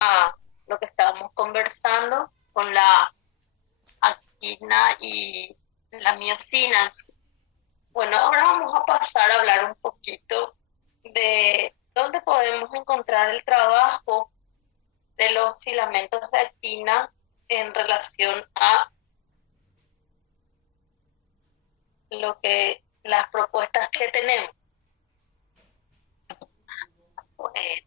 a lo que estábamos conversando con la actina y la miocina. Bueno, ahora vamos a pasar a hablar un poquito de dónde podemos encontrar el trabajo de los filamentos de actina en relación a lo que las propuestas que tenemos. Pues,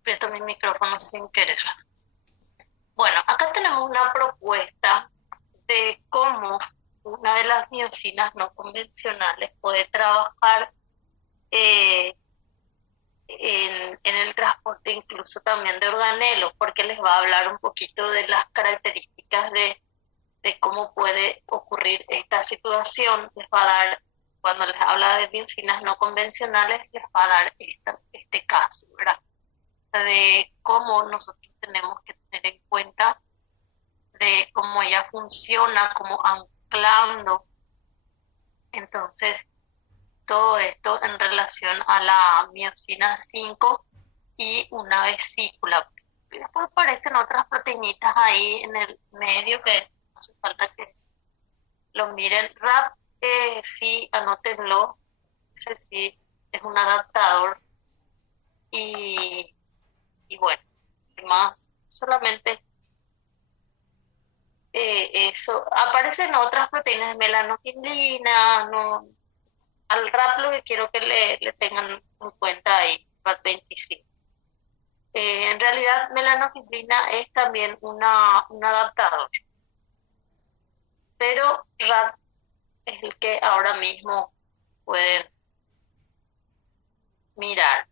aprieto mi micrófono sin querer. Bueno, acá tenemos una propuesta de cómo una de las miocinas no convencionales puede trabajar eh, en el transporte incluso también de organelos, porque les va a hablar un poquito de las características de cómo puede ocurrir esta situación. Les va a dar, cuando les habla de miocinas no convencionales, les va a dar este caso, ¿verdad? De cómo nosotros tenemos que tener en cuenta de cómo ella funciona, como anclando. Entonces, todo esto en relación a la miocina 5 y una vesícula. Y después aparecen otras proteínitas ahí en el medio que no hace falta que lo miren. RAP, sí, anótenlo, ese sí es un adaptador. Y, y bueno, más solamente eso. Aparecen otras proteínas de melanogilina, no, al RAP lo que quiero que le tengan en cuenta ahí, RAP 25. En realidad, melanofibrina es también un adaptador, pero RAP es el que ahora mismo pueden mirar.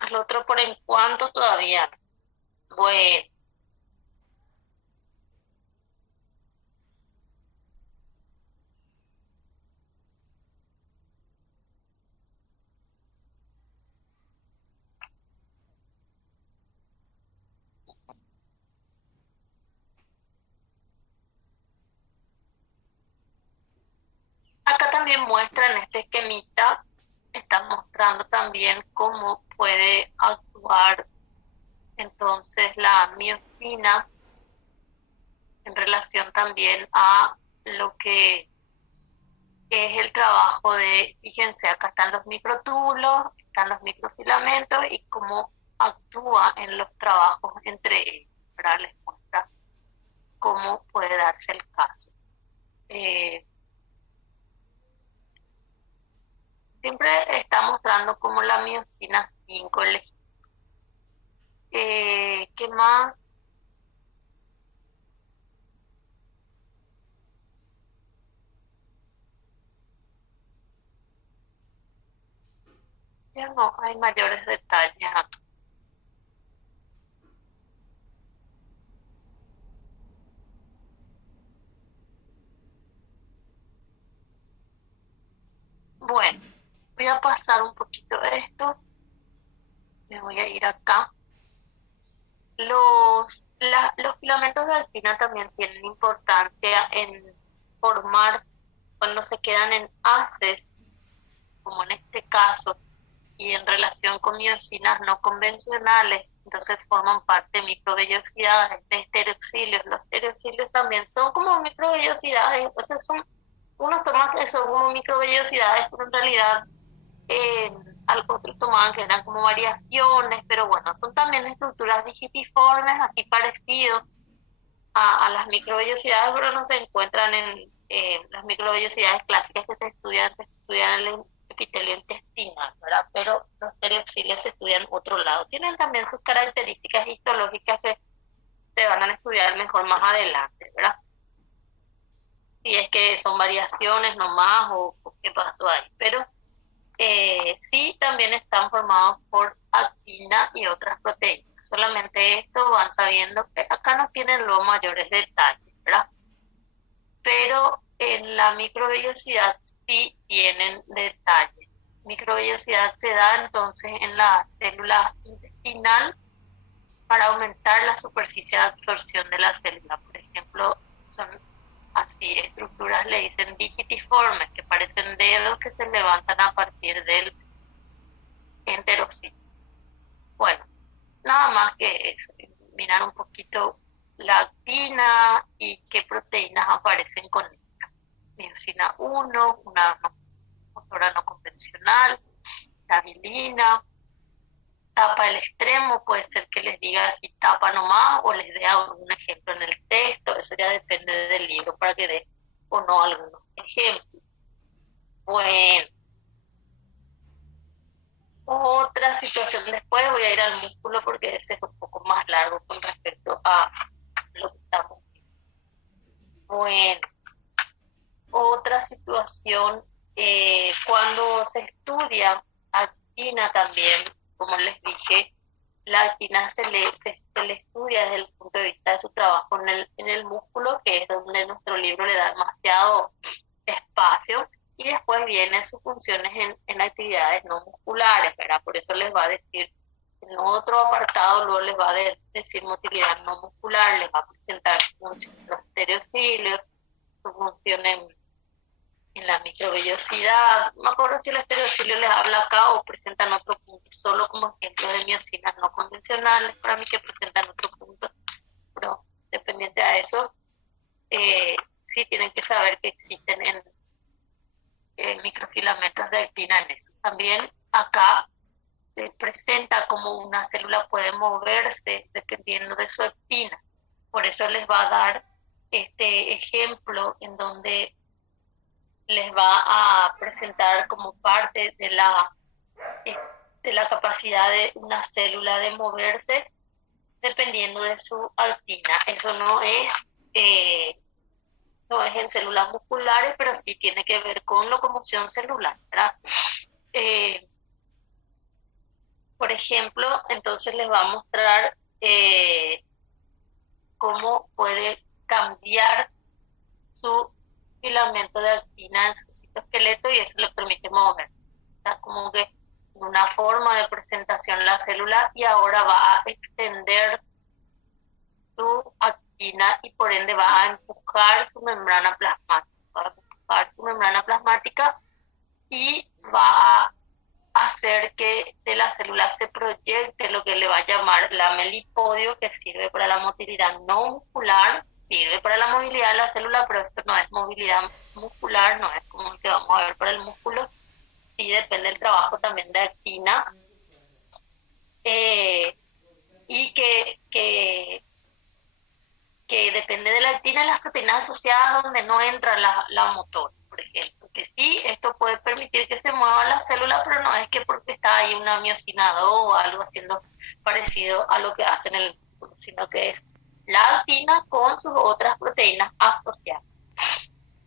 Al otro por en cuanto todavía no. Bueno, acá también muestran este esquemita, está mostrando también cómo puede actuar entonces la miocina en relación también a lo que es el trabajo de, fíjense, acá están los microtúbulos, están los microfilamentos y cómo actúa en los trabajos entre ellos. Ahora les muestra cómo puede darse el caso. Eh, Siempre está mostrando cómo la miocina 5, ¿qué más? Ya no hay mayores detalles acá. Bueno, voy a pasar un poquito esto, me voy a ir acá. Los filamentos de actina también tienen importancia en formar, cuando se quedan en haces, como en este caso, y en relación con miocinas no convencionales, entonces forman parte de microvellosidades, de estereoxilios. Los estereoxilios también son como microvellosidades, entonces son unos toman que son como microvellosidades, pero en realidad eh, otros tomaban que eran como variaciones, pero bueno, son también estructuras digitiformes, así parecidos a las microvellosidades, pero no se encuentran en las microvellosidades clásicas que se estudian en el epitelio intestinal, ¿verdad? Pero los perioxilios se estudian en otro lado. Tienen también sus características histológicas que se van a estudiar mejor más adelante, ¿verdad? Si es que son variaciones nomás o qué pasó ahí. Pero sí también están formados por actina y otras proteínas. Solamente esto van sabiendo que acá no tienen los mayores detalles, ¿verdad? Pero en la microvellosidad sí tienen detalles. Microvellosidad se da entonces en la célula intestinal para aumentar la superficie de absorción de la célula. Por ejemplo, son así estructuras, le dicen digitiformes, que parecen dedos que se levantan a partir del enterocito. Bueno, nada más que eso, mirar un poquito la actina y qué proteínas aparecen con ella. Miosina 1, una motora no convencional, la bilina, tapa el extremo, puede ser que les diga si tapa nomás o les dé algún ejemplo en el texto, eso ya depende del libro para que dé o no algunos ejemplos. Bueno, otra situación después, voy a ir al músculo porque ese es un poco más largo con respecto a lo que estamos viendo. Bueno, otra situación, cuando se estudia actina también, como les dije, la actina se le estudia desde el punto de vista de su trabajo en el músculo, que es donde nuestro libro le da demasiado espacio, y después vienen sus funciones en actividades no musculares, ¿verdad? Por eso les va a decir, en otro apartado luego les va a decir motilidad no muscular, les va a presentar su función en los estereocilios, su función en la microvellosidad. No me acuerdo si el estereocilio les habla acá o presentan otro punto, solo como ejemplo de miosinas no convencionales, para mí que presentan otro punto, pero dependiente a eso, sí tienen que saber que existen en microfilamentos de actina en eso. También acá se presenta como una célula puede moverse dependiendo de su actina. Por eso les va a dar este ejemplo en donde les va a presentar como parte de la capacidad de una célula de moverse dependiendo de su actina. Eso no es en células musculares, pero sí tiene que ver con locomoción celular, ¿verdad? Por ejemplo, entonces les va a mostrar cómo puede cambiar su filamento de actina en su citoesqueleto y eso le permite mover. Está como que una forma de presentación la célula y ahora va a extender su actina y por ende va a empujar su membrana plasmática. Va a empujar su membrana plasmática y va a hacer que de la célula se proyecte lo que le va a llamar lamelipodio, que sirve para la motilidad no muscular, sirve para la movilidad de la célula, pero esto no es movilidad muscular, no es como el que vamos a ver para el músculo, sí depende del trabajo también de actina, y que depende de la actina y las proteínas asociadas donde no entra la motor, por ejemplo. Que sí, esto puede permitir que se mueva la célula, pero no es que porque está ahí una miosina 2 o algo haciendo parecido a lo que hacen en el músculo, sino que es la actina con sus otras proteínas asociadas,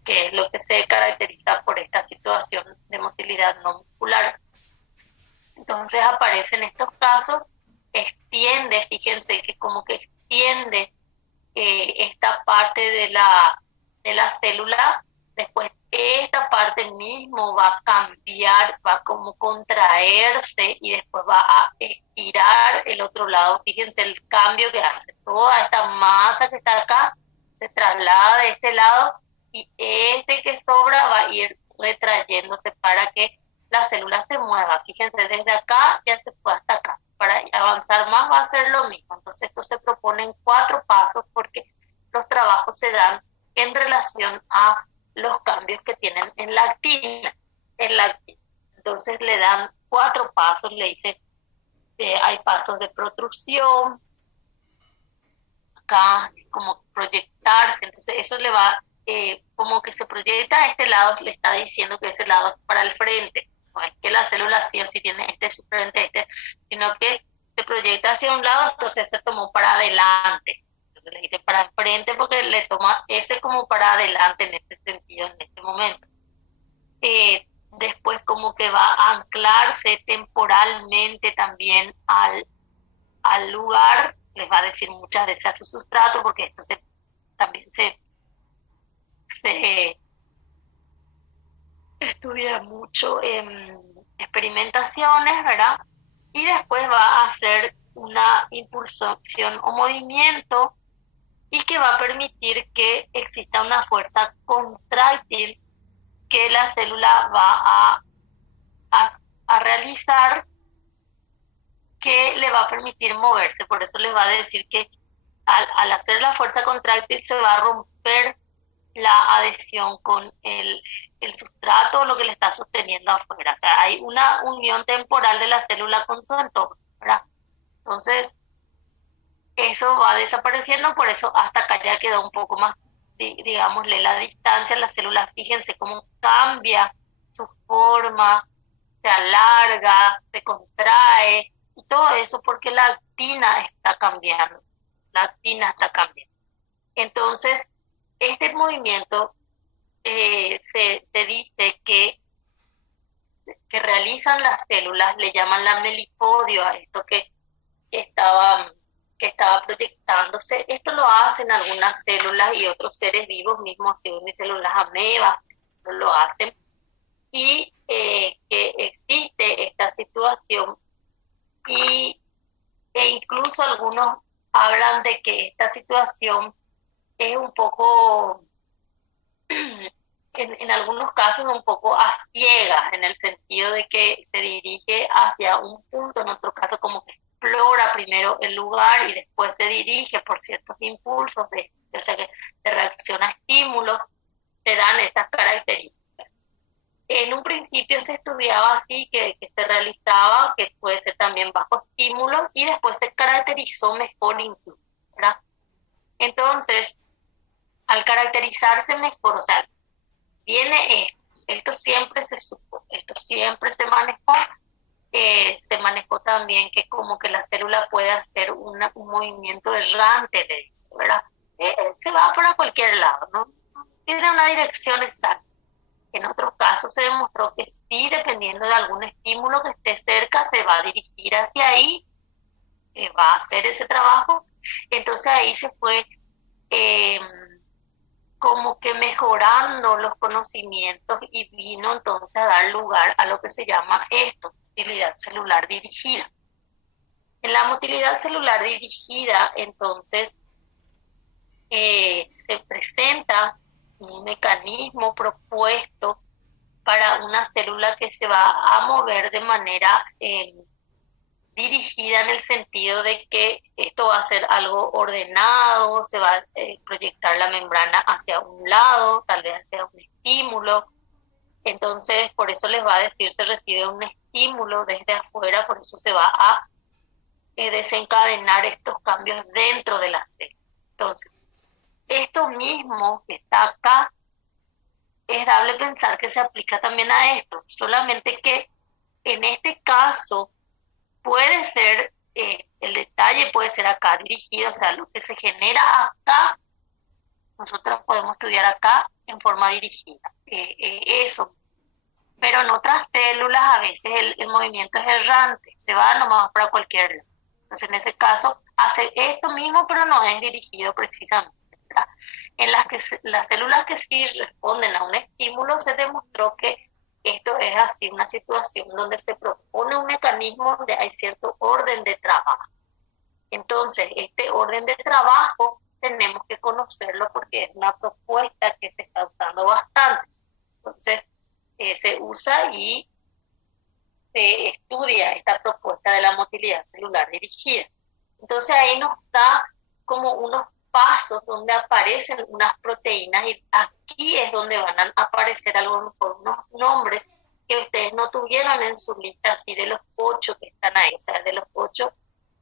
que es lo que se caracteriza por esta situación de motilidad no muscular. Entonces aparecen estos casos, extiende, fíjense que como que extiende esta parte de la célula, después esta parte mismo va a cambiar, va a como contraerse y después va a estirar el otro lado. Fíjense el cambio que hace. Toda esta masa que está acá se traslada de este lado y este que sobra va a ir retrayéndose para que la célula se mueva. Fíjense, desde acá ya se fue hasta acá. Para avanzar más va a ser lo mismo. Entonces esto se propone en 4 pasos porque los trabajos se dan en relación a los cambios que tienen en la actina. Entonces le dan 4 pasos, le dice hay pasos de protrusión, acá como proyectarse, entonces eso le va, como que se proyecta a este lado, le está diciendo que ese lado es para el frente. No es que la célula sí o sí tiene su frente, sino que se proyecta hacia un lado, entonces se tomó para adelante. Entonces le dice para enfrente porque le toma como para adelante en este sentido, en este momento. Después como que va a anclarse temporalmente también al lugar, les va a decir muchas veces a su sustrato, porque esto también se estudia mucho en experimentaciones, ¿verdad? Y después va a hacer una impulsión o movimiento y que va a permitir que exista una fuerza contráctil que la célula va a realizar, que le va a permitir moverse. Por eso les va a decir que al hacer la fuerza contráctil se va a romper la adhesión con el sustrato o lo que le está sosteniendo afuera. O sea, hay una unión temporal de la célula con su entorno, ¿verdad? Entonces, eso va desapareciendo, por eso hasta acá ya quedó un poco más, digámosle, la distancia. La célula, fíjense cómo cambia su forma, se alarga, se contrae, y todo eso porque la actina está cambiando. La actina está cambiando. Entonces, este movimiento se dice que realizan las células, le llaman la melipodio a esto estaba, que estaba proyectándose. Esto lo hacen algunas células y otros seres vivos mismos, así unicélulas amebas, lo hacen. Y que existe esta situación e incluso algunos hablan de que esta situación es un poco, en algunos casos un poco a ciegas, en el sentido de que se dirige hacia un punto, en otro caso como que explora primero el lugar y después se dirige por ciertos impulsos, o sea que de reacción a estímulos, se dan estas características. En un principio se estudiaba así, que se realizaba, que puede ser también bajo estímulos, y después se caracterizó mejor incluso, ¿verdad? Entonces, al caracterizarse mejor, o sea, viene esto siempre se supo, esto siempre se manejó también que como que la célula puede hacer un movimiento errante de eso, ¿verdad? Se va para cualquier lado, ¿no? Tiene una dirección exacta. En otros casos se demostró que sí, dependiendo de algún estímulo que esté cerca, se va a dirigir hacia ahí, va a hacer ese trabajo. Entonces ahí se fue eh, como que mejorando los conocimientos y vino entonces a dar lugar a lo que se llama esto, motilidad celular dirigida. En la motilidad celular dirigida, entonces, se presenta un mecanismo propuesto para una célula que se va a mover de manera dirigida, en el sentido de que esto va a ser algo ordenado, se va a proyectar la membrana hacia un lado, tal vez hacia un estímulo. Entonces, por eso les va a decir, se recibe un estímulo desde afuera, por eso se va a desencadenar estos cambios dentro de la célula. Entonces, esto mismo que está acá, es dable pensar que se aplica también a esto, solamente que en este caso puede ser, el detalle puede ser acá dirigido, o sea, lo que se genera acá, nosotros podemos estudiar acá en forma dirigida, eso. Pero en otras células a veces el movimiento es errante, se va nomás para cualquier lado. Entonces en ese caso hace esto mismo, pero no es dirigido precisamente, ¿verdad? En las células que sí responden a un estímulo, se demostró que esto es así, una situación donde se propone un mecanismo donde hay cierto orden de trabajo. Entonces, este orden de trabajo tenemos que conocerlo porque es una propuesta que se está usando bastante. Entonces, se usa y se estudia esta propuesta de la motilidad celular dirigida. Entonces, ahí nos da como unos pasos donde aparecen unas proteínas, y aquí es donde van a aparecer algunos nombres que ustedes no tuvieron en su lista, así de los 8 que están ahí, o sea, de los 8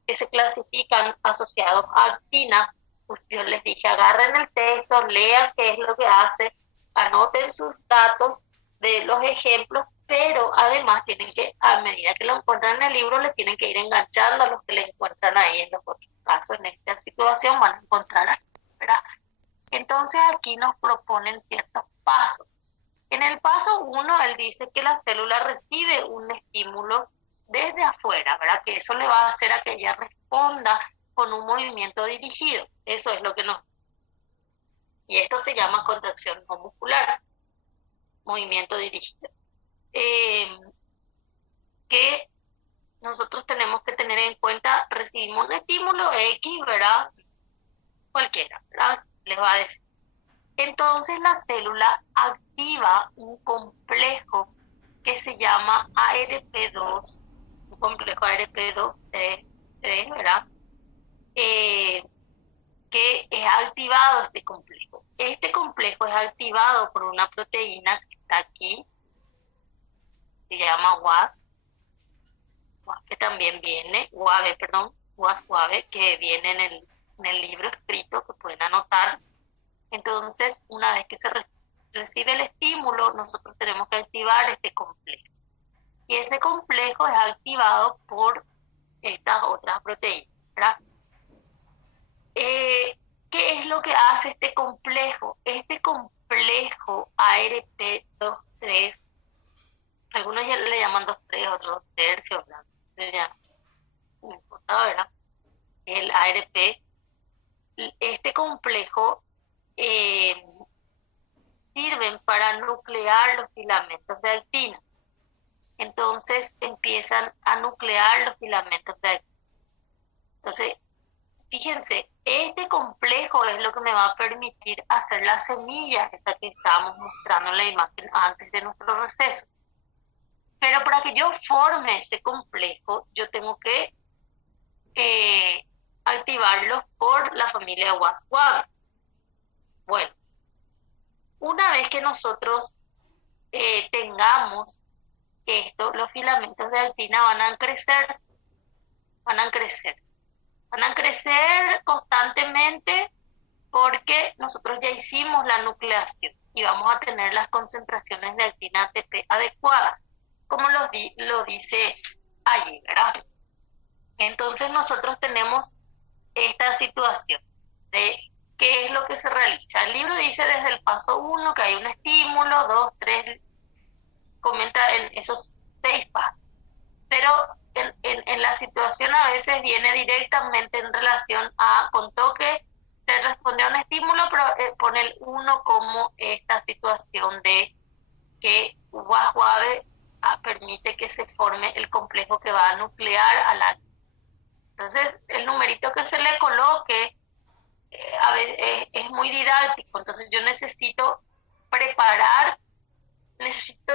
que se clasifican asociados a actina. Pues yo les dije, agarren el texto, lean qué es lo que hace, anoten sus datos de los ejemplos, pero además tienen que, a medida que lo encuentran en el libro, le tienen que ir enganchando a los que le encuentran ahí. En los otros casos, en esta situación, van a encontrar aquí, ¿verdad? Entonces aquí nos proponen ciertos pasos. En el paso 1, él dice que la célula recibe un estímulo desde afuera, ¿verdad? Que eso le va a hacer a que ella responda con un movimiento dirigido. Eso es lo que nos... Y esto se llama contracción no muscular, movimiento dirigido. Que nosotros tenemos que tener en cuenta, recibimos un estímulo X, ¿verdad? Cualquiera, ¿verdad? Les va a decir. Entonces la célula activa un complejo que se llama ARP2, un complejo ARP2, ¿verdad? Que es activado este complejo. Este complejo es activado por una proteína que está aquí, se llama WAS, que también viene, WAV, perdón, WAS-WAV, que viene en el libro escrito, que pueden anotar. Entonces, una vez que se recibe el estímulo, nosotros tenemos que activar este complejo. Y ese complejo es activado por estas otras proteínas, ¿verdad? ¿Qué es lo que hace este complejo? Este complejo ARP23, algunos ya le llaman 23, otros tercios, ¿verdad? Ya, no importa, ¿verdad? El ARP, este complejo sirven para nuclear los filamentos de actina. Entonces empiezan a nuclear los filamentos de actina. Entonces, fíjense, este complejo es lo que me va a permitir hacer la semilla, esa que estábamos mostrando en la imagen antes de nuestro receso. Pero para que yo forme ese complejo, yo tengo que activarlo por la familia WAS-WAV. Bueno, una vez que nosotros tengamos esto, los filamentos de actina van a crecer, van a crecer. Van a crecer constantemente porque nosotros ya hicimos la nucleación y vamos a tener las concentraciones de actina ATP adecuadas, como lo dice allí, ¿verdad? Entonces nosotros tenemos esta situación de qué es lo que se realiza. El libro dice desde el paso 1 que hay un estímulo, 2, 3, comenta en esos 6 pasos. Pero en la situación a veces viene directamente en relación a, contó que se responde a un estímulo, pero pone el 1 como esta situación de que WAS-WAV permite que se forme el complejo que va a nuclear a la. Entonces, el numerito que se le coloque a veces es muy didáctico, entonces yo necesito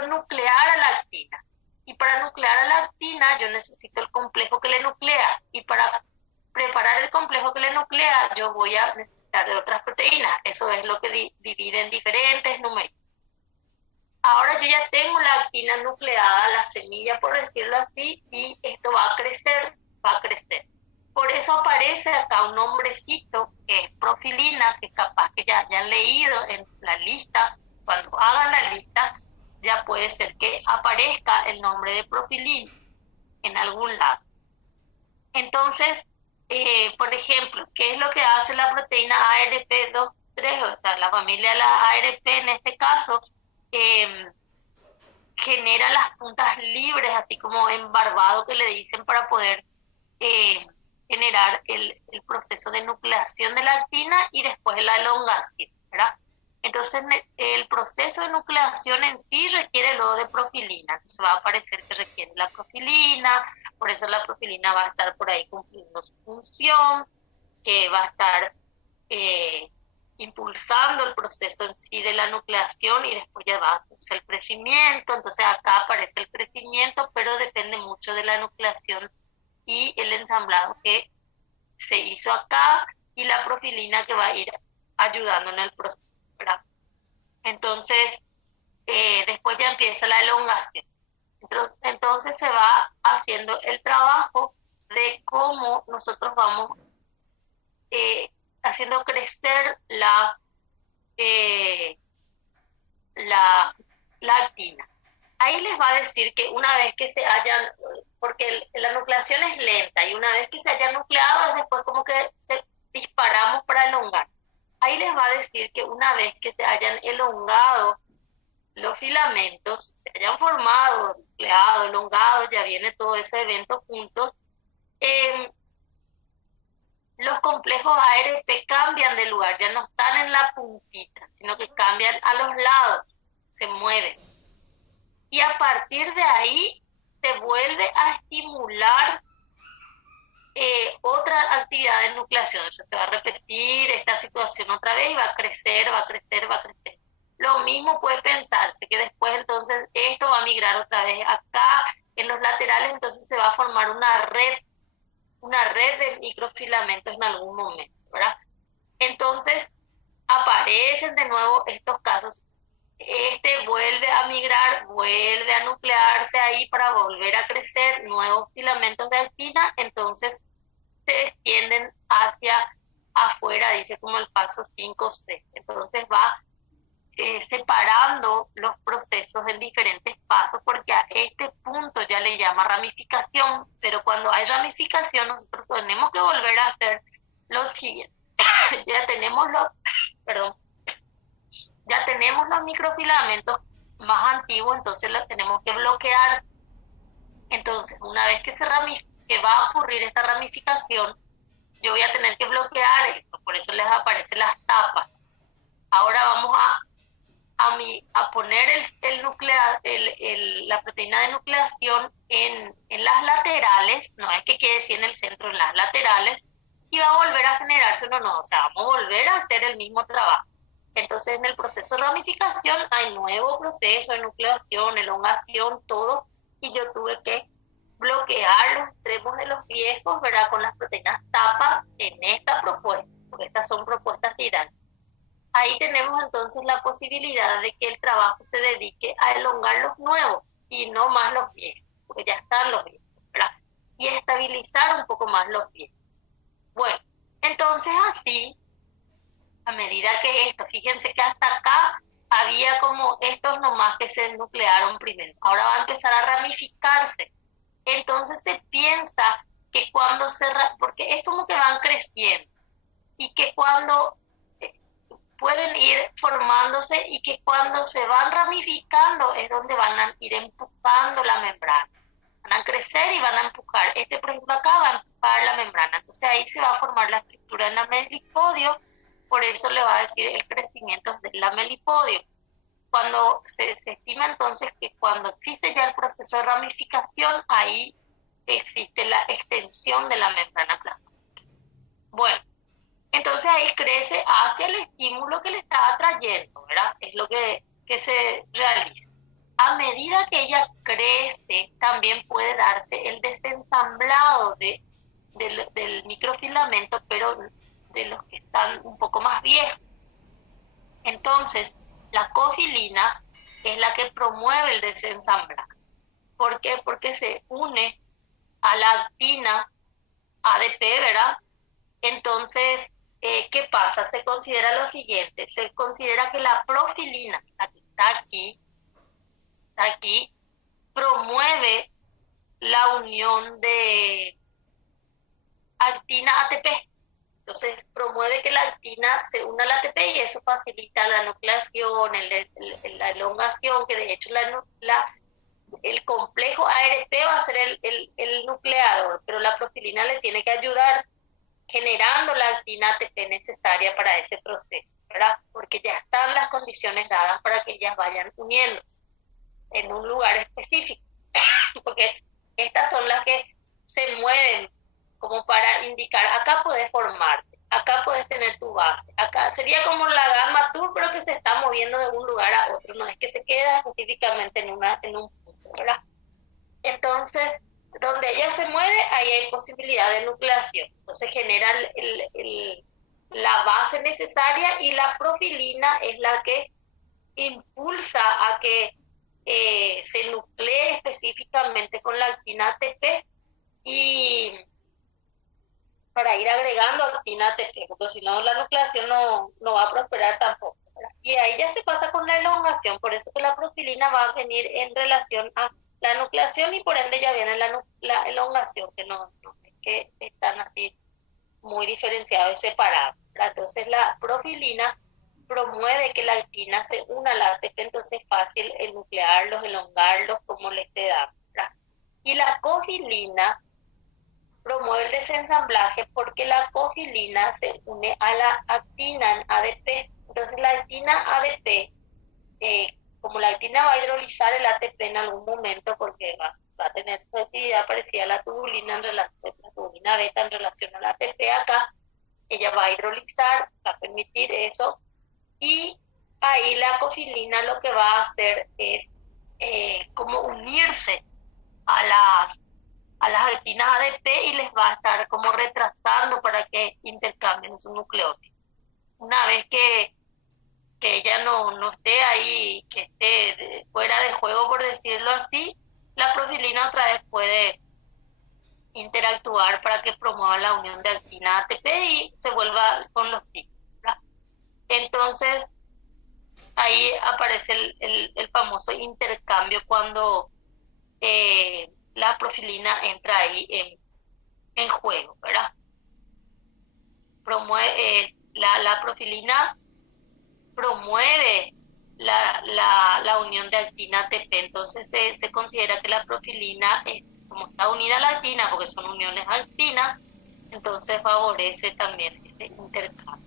nuclear a la actina. Y para nuclear a la actina yo necesito el complejo que le nuclea. Y para preparar el complejo que le nuclea yo voy a necesitar de otras proteínas. Eso es lo que divide en diferentes números. Ahora yo ya tengo la actina nucleada, la semilla por decirlo así, y esto va a crecer, va a crecer. Por eso aparece acá un nombrecito que es profilina, que capaz que ya hayan leído en la lista. Cuando hagan la lista, ya puede ser que aparezca el nombre de profilina en algún lado. Entonces, por ejemplo, ¿qué es lo que hace la proteína ARP23? O sea, la familia de la ARP en este caso genera las puntas libres, así como embarbado que le dicen, para poder generar el proceso de nucleación de la actina y después la elongación, ¿verdad? Entonces, el proceso de nucleación en sí requiere luego de profilina. Entonces va a aparecer que requiere la profilina, por eso la profilina va a estar por ahí cumpliendo su función, que va a estar impulsando el proceso en sí de la nucleación y después ya va a hacerse el crecimiento. Entonces acá aparece el crecimiento, pero depende mucho de la nucleación y el ensamblado que se hizo acá y la profilina que va a ir ayudando en el proceso, ¿verdad? Entonces, después ya empieza la elongación. Entonces se va haciendo el trabajo de cómo nosotros vamos haciendo crecer la actina. Ahí les va a decir que una vez que se hayan, porque la nucleación es lenta, y una vez que se hayan nucleado, después como que disparamos para elongar. Ahí les va a decir que una vez que se hayan elongado los filamentos, se hayan formado, nucleado, elongado, ya viene todo ese evento juntos, los complejos ARP cambian de lugar, ya no están en la puntita, sino que cambian a los lados, se mueven. Y a partir de ahí se vuelve a estimular otra actividad de nucleación. O sea, se va a repetir esta situación otra vez y va a crecer, va a crecer, va a crecer. Lo mismo puede pensarse que después entonces esto va a migrar otra vez acá en los laterales, entonces se va a formar una red de microfilamentos en algún momento, ¿verdad? Entonces aparecen de nuevo estos casos. Este vuelve a migrar, vuelve a nuclearse ahí para volver a crecer nuevos filamentos de actina, entonces se extienden hacia afuera, dice como el paso 5C. Entonces va separando los procesos en diferentes pasos, porque a este punto ya le llama ramificación, pero cuando hay ramificación nosotros tenemos que volver a hacer lo siguiente. Ya tenemos perdón, ya tenemos los microfilamentos más antiguos, entonces los tenemos que bloquear. Entonces, una vez que va a ocurrir esta ramificación, yo voy a tener que bloquear esto, por eso les aparecen las tapas. Ahora vamos a poner la proteína de nucleación en las laterales, no es que quede así en el centro, en las laterales, y va a volver a generarse uno nuevo, o sea, vamos a volver a hacer el mismo trabajo. Entonces, en el proceso de ramificación hay nuevo proceso de nucleación, elongación, todo, y yo tuve que bloquear los extremos de los viejos, ¿verdad? Con las proteínas tapa en esta propuesta, porque estas son propuestas didácticas. Ahí tenemos entonces la posibilidad de que el trabajo se dedique a elongar los nuevos y no más los viejos, porque ya están los viejos, ¿verdad? Y estabilizar un poco más los viejos. Bueno, entonces así, a medida que fíjense que hasta acá había como estos nomás que se nuclearon primero, ahora va a empezar a ramificarse. Entonces se piensa que cuando porque es como que van creciendo, y que cuando pueden ir formándose y que cuando se van ramificando es donde van a ir empujando la membrana. Van a crecer y van a empujar. Por ejemplo, acá va a empujar la membrana. Entonces ahí se va a formar la estructura del lamelipodio, por eso le va a decir el crecimiento del lamelipodio. Cuando se estima entonces que cuando existe ya el proceso de ramificación, ahí existe la extensión de la membrana plasmática. Bueno, entonces ahí crece hacia el estímulo que le está atrayendo, ¿verdad? Es lo que se realiza. A medida que ella crece, también puede darse el desensamblado del microfilamento, pero de los que están un poco más viejos. Entonces, la cofilina es la que promueve el desensamblaje. ¿Por qué? Porque se une a la actina ADP, ¿verdad? Entonces, ¿qué pasa? Se considera lo siguiente, se considera que la profilina, la que está aquí, promueve la unión de actina-ATP. Entonces, promueve que la actina se una al ATP y eso facilita la nucleación, la elongación, que de hecho el complejo ARP va a ser el nucleador, pero la profilina le tiene que ayudar generando la actina ATP necesaria para ese proceso, ¿verdad? Porque ya están las condiciones dadas para que ellas vayan uniéndose en un lugar específico, porque estas son las que se mueven como para indicar, acá podés formarte, acá podés tener tu base, acá sería como la gamma tour, pero que se está moviendo de un lugar a otro, no es que se queda específicamente en un punto, ¿verdad? Entonces, donde ella se mueve, ahí hay posibilidad de nucleación. Entonces genera la base necesaria y la profilina es la que impulsa a que se nuclee específicamente con la actina ATP y para ir agregando actina ATP, porque si no la nucleación no va a prosperar tampoco, ¿verdad? Y ahí ya se pasa con la elongación, por eso que la profilina va a venir en relación a la nucleación y por ende ya viene la elongación, que no es que están así muy diferenciados y separados, ¿verdad? Entonces la profilina promueve que la actina se una a la ATP, entonces es fácil el nuclearlos, elongarlos, como les te da, ¿verdad? Y la cofilina promueve el desensamblaje porque la cofilina se une a la actina en ADP. Entonces la actina ADP, como la actina va a hidrolizar el ATP en algún momento porque va va a tener su actividad parecida a la tubulina, la tubulina beta en relación a la ATP acá. Ella va a hidrolizar, va a permitir eso, y ahí la cofilina lo que va a hacer es como unirse a las alquinas ADP y les va a estar como retrasando para que intercambien su nucleótido. Una vez que ella no esté ahí, que esté fuera de juego, por decirlo así, la profilina otra vez puede interactuar para que promueva la unión de alquina ATP y se vuelva con los ciclos, ¿verdad? Entonces, ahí aparece el famoso intercambio cuando la profilina entra ahí en juego, ¿verdad? La profilina promueve la unión de alquina ATP, entonces se considera que la profilina, como está unida a la alquina, porque son uniones alquinas, entonces favorece también ese intercambio.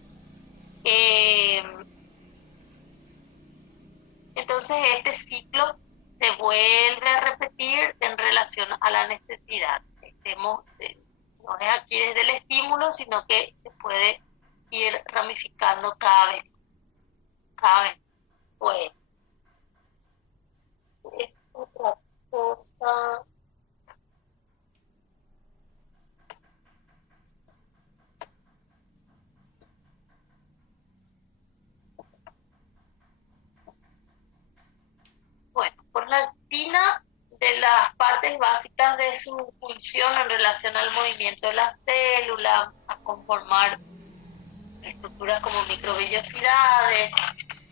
Entonces este ciclo se vuelve a repetir en relación a la necesidad. No es aquí desde el estímulo, sino que se puede ir ramificando cada vez. Pues, es otra cosa. Bueno, por la actina, de las partes básicas de su función en relación al movimiento de la célula, a conformar estructuras como microvellosidades,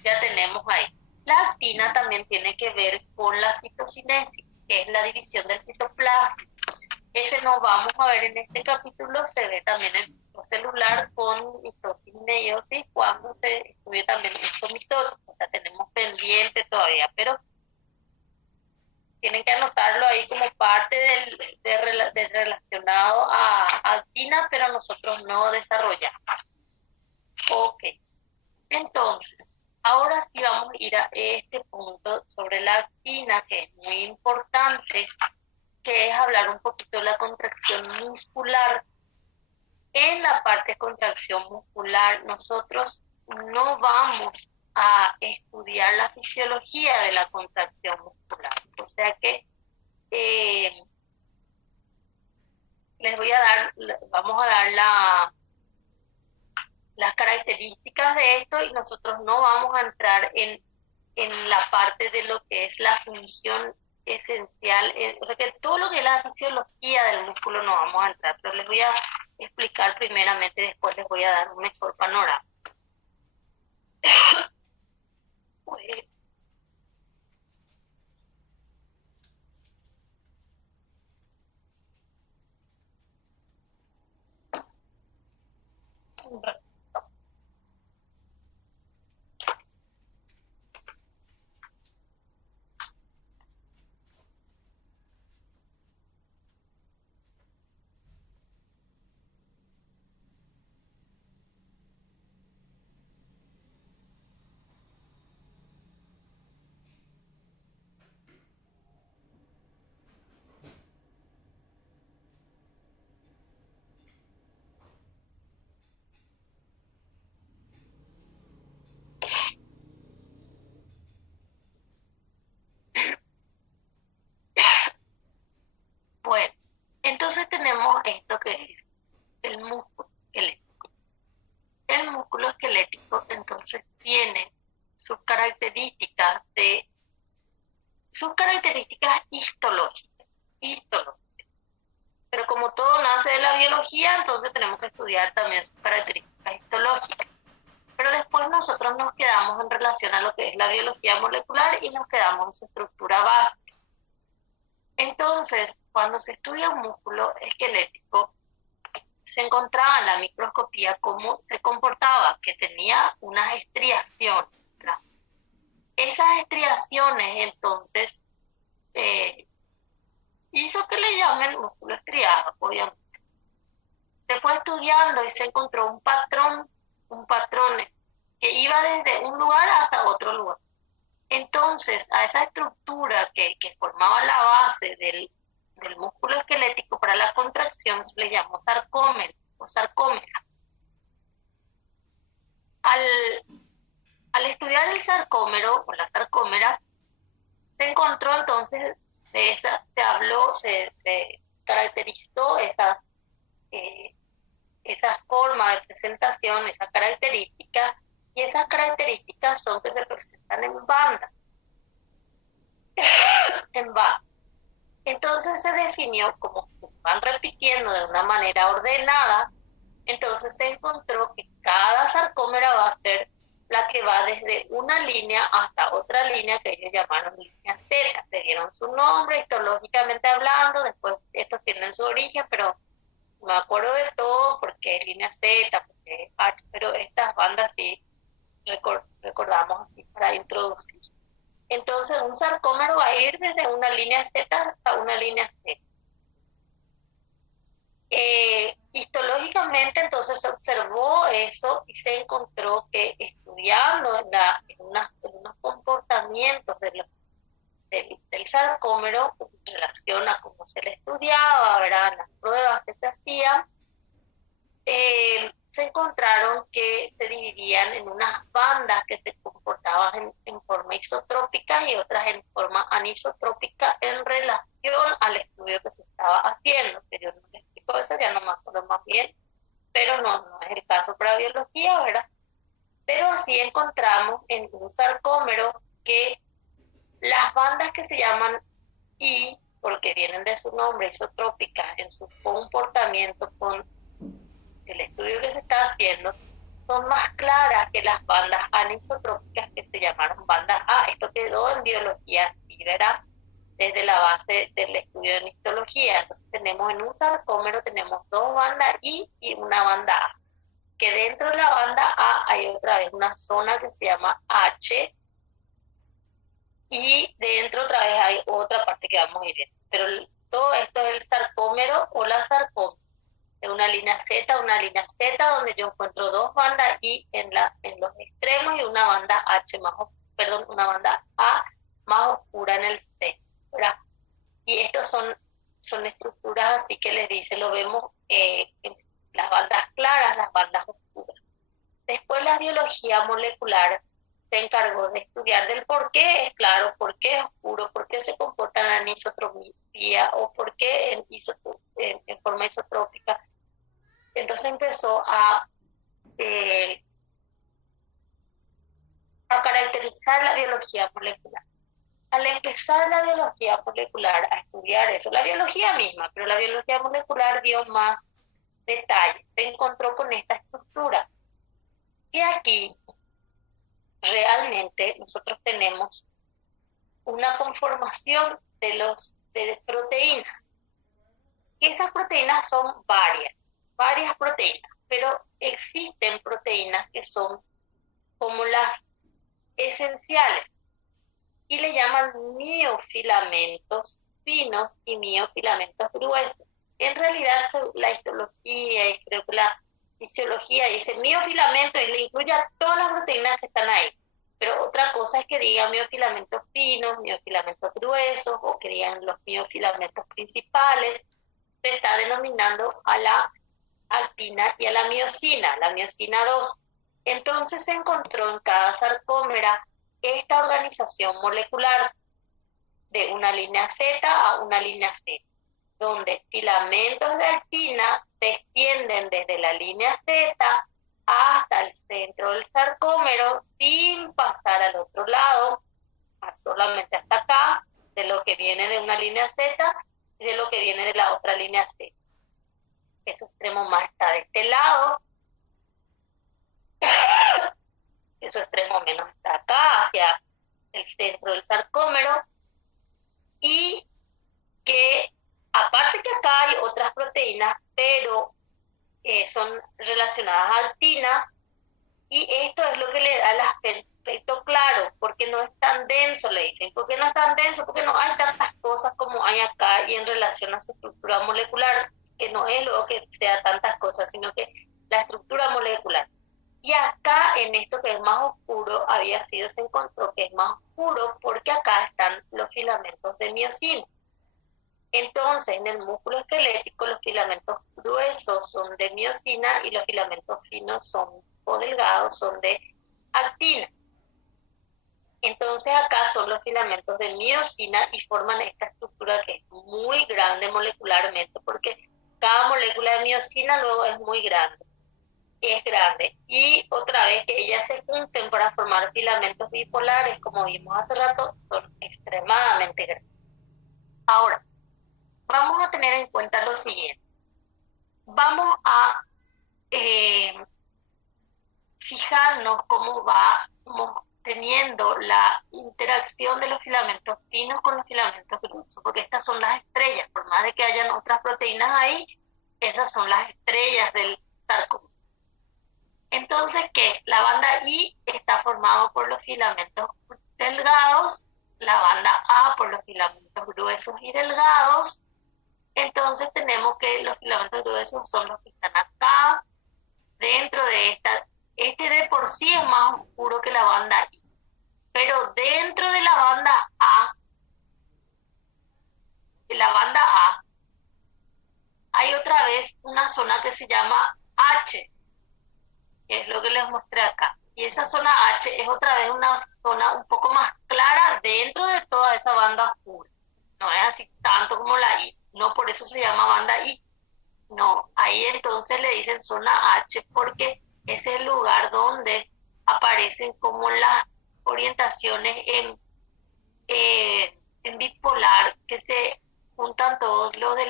ya tenemos ahí. La actina también tiene que ver con la citocinesis, que es la división del citoplasma. Ese no vamos a ver en este capítulo, se ve también el ciclo celular con mitosis y meiosis cuando se estudia también exomitosis, o sea, tenemos pendiente todavía, pero tienen que anotarlo ahí como parte del relacionado a actina, pero nosotros no desarrollamos. Ok, entonces, ahora sí vamos a ir a este punto sobre la actina, que es muy importante, que es hablar un poquito de la contracción muscular. En la parte de contracción muscular, nosotros no vamos a estudiar la fisiología de la contracción muscular. O sea que vamos a dar las características de esto y nosotros no vamos a entrar en la parte de lo que es la función esencial, o sea que todo lo que es la fisiología del músculo no vamos a entrar, pero les voy a explicar primeramente, después les voy a dar un mejor panorama. Pues, bueno, entonces tenemos esto que es el músculo esquelético. El músculo esquelético entonces tiene sus características histológicas. Pero como todo nace de la biología, entonces tenemos que estudiar también sus características histológicas. Pero después nosotros nos quedamos en relación a lo que es la biología molecular y nos quedamos en su estructura básica. Entonces, cuando se estudia un músculo esquelético, se encontraba en la microscopía cómo se comportaba, que tenía unas estriaciones, ¿verdad? Esas estriaciones, entonces, hizo que le llamen músculo estriado, obviamente. Se fue estudiando y se encontró un patrón que iba desde un lugar hasta otro lugar. Entonces, a esa estructura que formaba la base del músculo esquelético para la contracción se le llamó sarcómero o sarcómera. Al estudiar el sarcómero o la sarcómera, se encontró entonces, se caracterizó esa forma de presentación, esa característica, y esas características son que se presentan en banda. En banda. Entonces se definió como se van repitiendo de una manera ordenada, entonces se encontró que cada sarcómera va a ser la que va desde una línea hasta otra línea que ellos llamaron línea Z. Le dieron su nombre, histológicamente hablando, después estos tienen su origen, pero me acuerdo de todo porque es línea Z, porque es H, pero estas bandas sí recordamos así para introducir. Entonces un sarcómero va a ir desde una línea Z hasta una línea Z. Histológicamente entonces se observó eso y se encontró que estudiando en unos comportamientos del sarcómero en relación a cómo se le estudiaba, ¿verdad? Las pruebas que se hacían, se encontraron que se dividían en unas bandas que se comportaban en forma isotrópica y otras en forma anisotrópica en relación al estudio que se estaba haciendo, que yo no les explico eso, ya no me acuerdo más bien, pero no es el caso para biología, ¿verdad? Pero así encontramos en un sarcómero que las bandas que se llaman I, porque vienen de su nombre, isotrópicas, en su comportamiento con el estudio que se está haciendo, son más claras que las bandas anisotrópicas que se llamaron bandas A. Esto quedó en biología, sí, ¿verdad? Desde la base del estudio de histología. Entonces tenemos en un sarcómero, tenemos dos bandas I y una banda A. Que dentro de la banda A hay otra vez una zona que se llama H, y dentro otra vez hay otra parte que vamos a ir viendo. Pero todo esto es el sarcómero o la sarcómera. De una línea Z, donde yo encuentro dos bandas I en los extremos y una banda una banda A más oscura en el centro, ¿verdad? Y estos son estructuras así que les dice, lo vemos en las bandas claras, las bandas oscuras. Después la biología molecular se encargó de estudiar del por qué es claro, por qué es oscuro, por qué se comportan en anisotropía o por qué en forma isotrópica. Entonces empezó a caracterizar la biología molecular. Al empezar la biología molecular a estudiar eso, la biología misma, pero la biología molecular dio más detalles, se encontró con esta estructura, que aquí realmente nosotros tenemos una conformación de proteínas. Y esas proteínas son varias proteínas, pero existen proteínas que son como las esenciales y le llaman miofilamentos finos y miofilamentos gruesos. En realidad la histología y creo que la fisiología dice miofilamento y le incluye a todas las proteínas que están ahí. Pero otra cosa es que digan miofilamentos finos, miofilamentos gruesos o que digan los miofilamentos principales. Se está denominando a la actina y a la miocina 2. Entonces se encontró en cada sarcómera esta organización molecular de una línea Z a una línea Z, donde filamentos de actina se extienden desde la línea Z hasta el centro del sarcómero sin pasar al otro lado, solamente hasta acá, de lo que viene de una línea Z y de lo que viene de la otra línea Z. Ese extremo más está de este lado, ese extremo menos está acá, hacia el centro del sarcómero, y que aparte que acá hay otras proteínas, pero son relacionadas a actina, y esto es lo que le da el aspecto claro, porque no es tan denso, le dicen. ¿Por qué no es tan denso? Porque no hay tantas cosas como hay acá y en relación a su estructura molecular, que no es luego que sea tantas cosas, sino que la estructura molecular. Y acá, en esto que es más oscuro, se encontró que es más oscuro porque acá están los filamentos de miocina. Entonces, en el músculo esquelético, los filamentos gruesos son de miosina y los filamentos finos son o delgados son de actina. Entonces, acá son los filamentos de miosina y forman esta estructura que es muy grande molecularmente, porque cada molécula de miosina luego es muy grande. Es grande. Y otra vez que ellas se junten para formar filamentos bipolares, como vimos hace rato, son extremadamente grandes. Ahora, vamos a tener en cuenta lo siguiente. Vamos a fijarnos cómo vamos teniendo la interacción de los filamentos finos con los filamentos gruesos, porque estas son las estrellas, por más de que hayan otras proteínas ahí, esas son las estrellas del sarcoma. Entonces, ¿qué? La banda I está formado por los filamentos delgados, la banda A por los filamentos gruesos y delgados. Entonces tenemos que los filamentos gruesos son los que están acá, dentro de esta. Este de por sí es más oscuro que la banda I, pero dentro de la banda A, hay otra vez una zona que se llama H, que es lo que les mostré acá. Y esa zona H es otra vez una zona un poco más clara dentro de toda esa banda oscura. No es así tanto como la I, no por eso se llama banda I. No, ahí entonces le dicen zona H porque es el lugar donde aparecen como las orientaciones en bipolar, que se juntan todos los de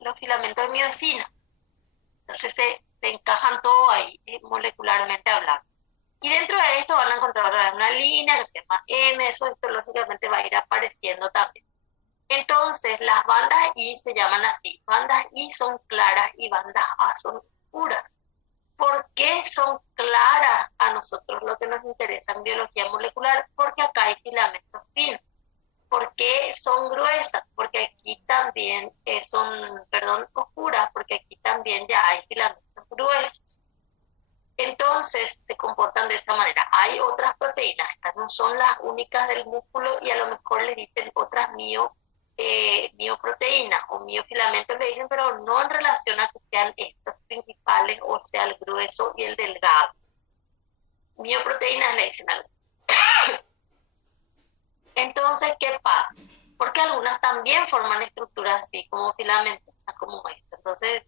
los filamentos de miosina. Entonces se encajan todo ahí, molecularmente hablando. Y dentro de esto van a encontrar una línea que se llama M, eso histológicamente va a ir apareciendo también. Entonces, las bandas I se llaman así. Bandas I son claras y bandas A son oscuras. ¿Por qué son claras a nosotros lo que nos interesa en biología molecular? Porque acá hay filamentos finos. ¿Por qué son gruesas? Porque aquí también oscuras, porque aquí también ya hay filamentos gruesos. Entonces se comportan de esta manera. Hay otras proteínas, estas no son las únicas del músculo y a lo mejor le dicen otras mioproteínas o miofilamentos le dicen, pero no en relación a que sean estos principales, o sea, el grueso y el delgado. Mioproteínas le dicen algo. Entonces, ¿qué pasa? Porque algunas también forman estructuras así, como filamentos, como esto. Entonces,